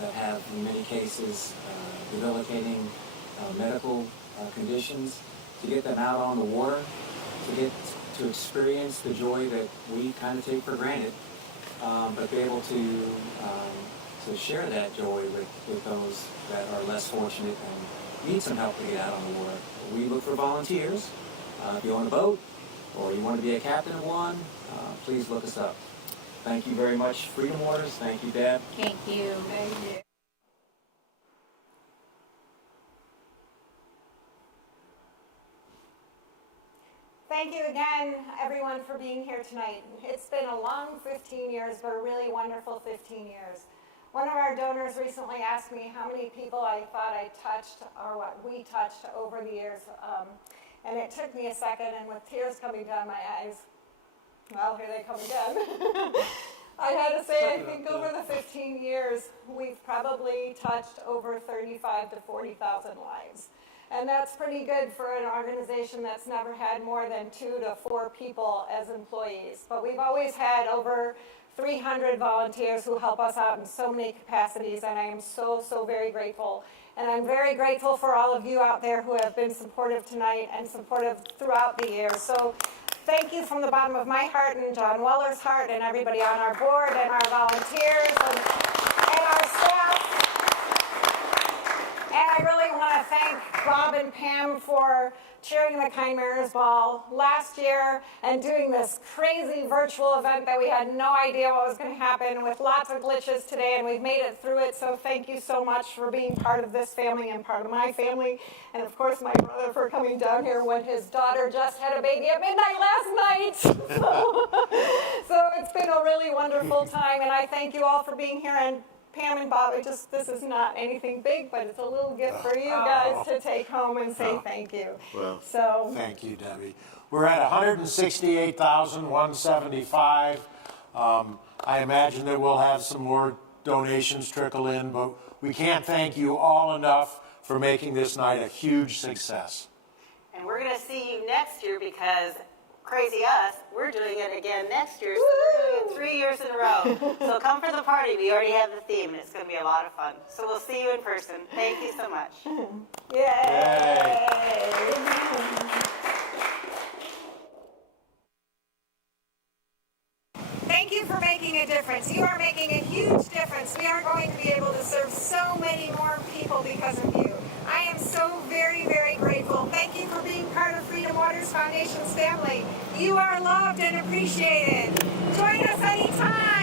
that have, in many cases, debilitating medical conditions, to get them out on the water, to experience the joy that we kind of take for granted, but be able to share that joy with those that are less fortunate and need some help to get out on the water. We look for volunteers. If you own a boat or you want to be a captain of one, please look us up. Thank you very much, Freedom Waters. Thank you, Deb. Thank you. Thank you. Thank you again, everyone, for being here tonight. It's been a long 15 years, but a really wonderful 15 years. One of our donors recently asked me how many people I thought I touched or what we touched over the years. And it took me a second, and with tears coming down my eyes, well, here they come again. I had to say, I think over the 15 years, we've probably touched over 35 to 40,000 lives. And that's pretty good for an organization that's never had more than 2 to 4 people as employees. But we've always had over 300 volunteers who help us out in so many capacities, and I am so, so very grateful. And I'm very grateful for all of you out there who have been supportive tonight and supportive throughout the year. So thank you from the bottom of my heart and John Weller's heart and everybody on our board and our volunteers and our staff. And I really want to thank Bob and Pam for chairing the Kind Mariners Ball last year and doing this crazy virtual event that we had no idea what was going to happen, with lots of glitches today, and we've made it through it. So thank you so much for being part of this family and part of my family. And of course, my brother for coming down here when his daughter just had a baby at midnight last night. So it's been a really wonderful time, and I thank you all for being here. And Pam and Bob, this is not anything big, but it's a little gift for you guys to take home and say thank you. Well, so thank you, Debbie. We're at 168,175. I imagine that we'll have some more donations trickle in, but we can't thank you all enough for making this night a huge success. And we're going to see you next year, because crazy us, we're doing it again next year. So we're doing it 3 years in a row. So come for the party. We already have the theme, and it's going to be a lot of fun. So we'll see you in person. Thank you so much. Yay! Thank you for making a difference. You are making a huge difference. We are going to be able to serve so many more people because of you. I am so very, very grateful. Thank you for being part of Freedom Waters Foundation's family. You are loved and appreciated. Join us anytime.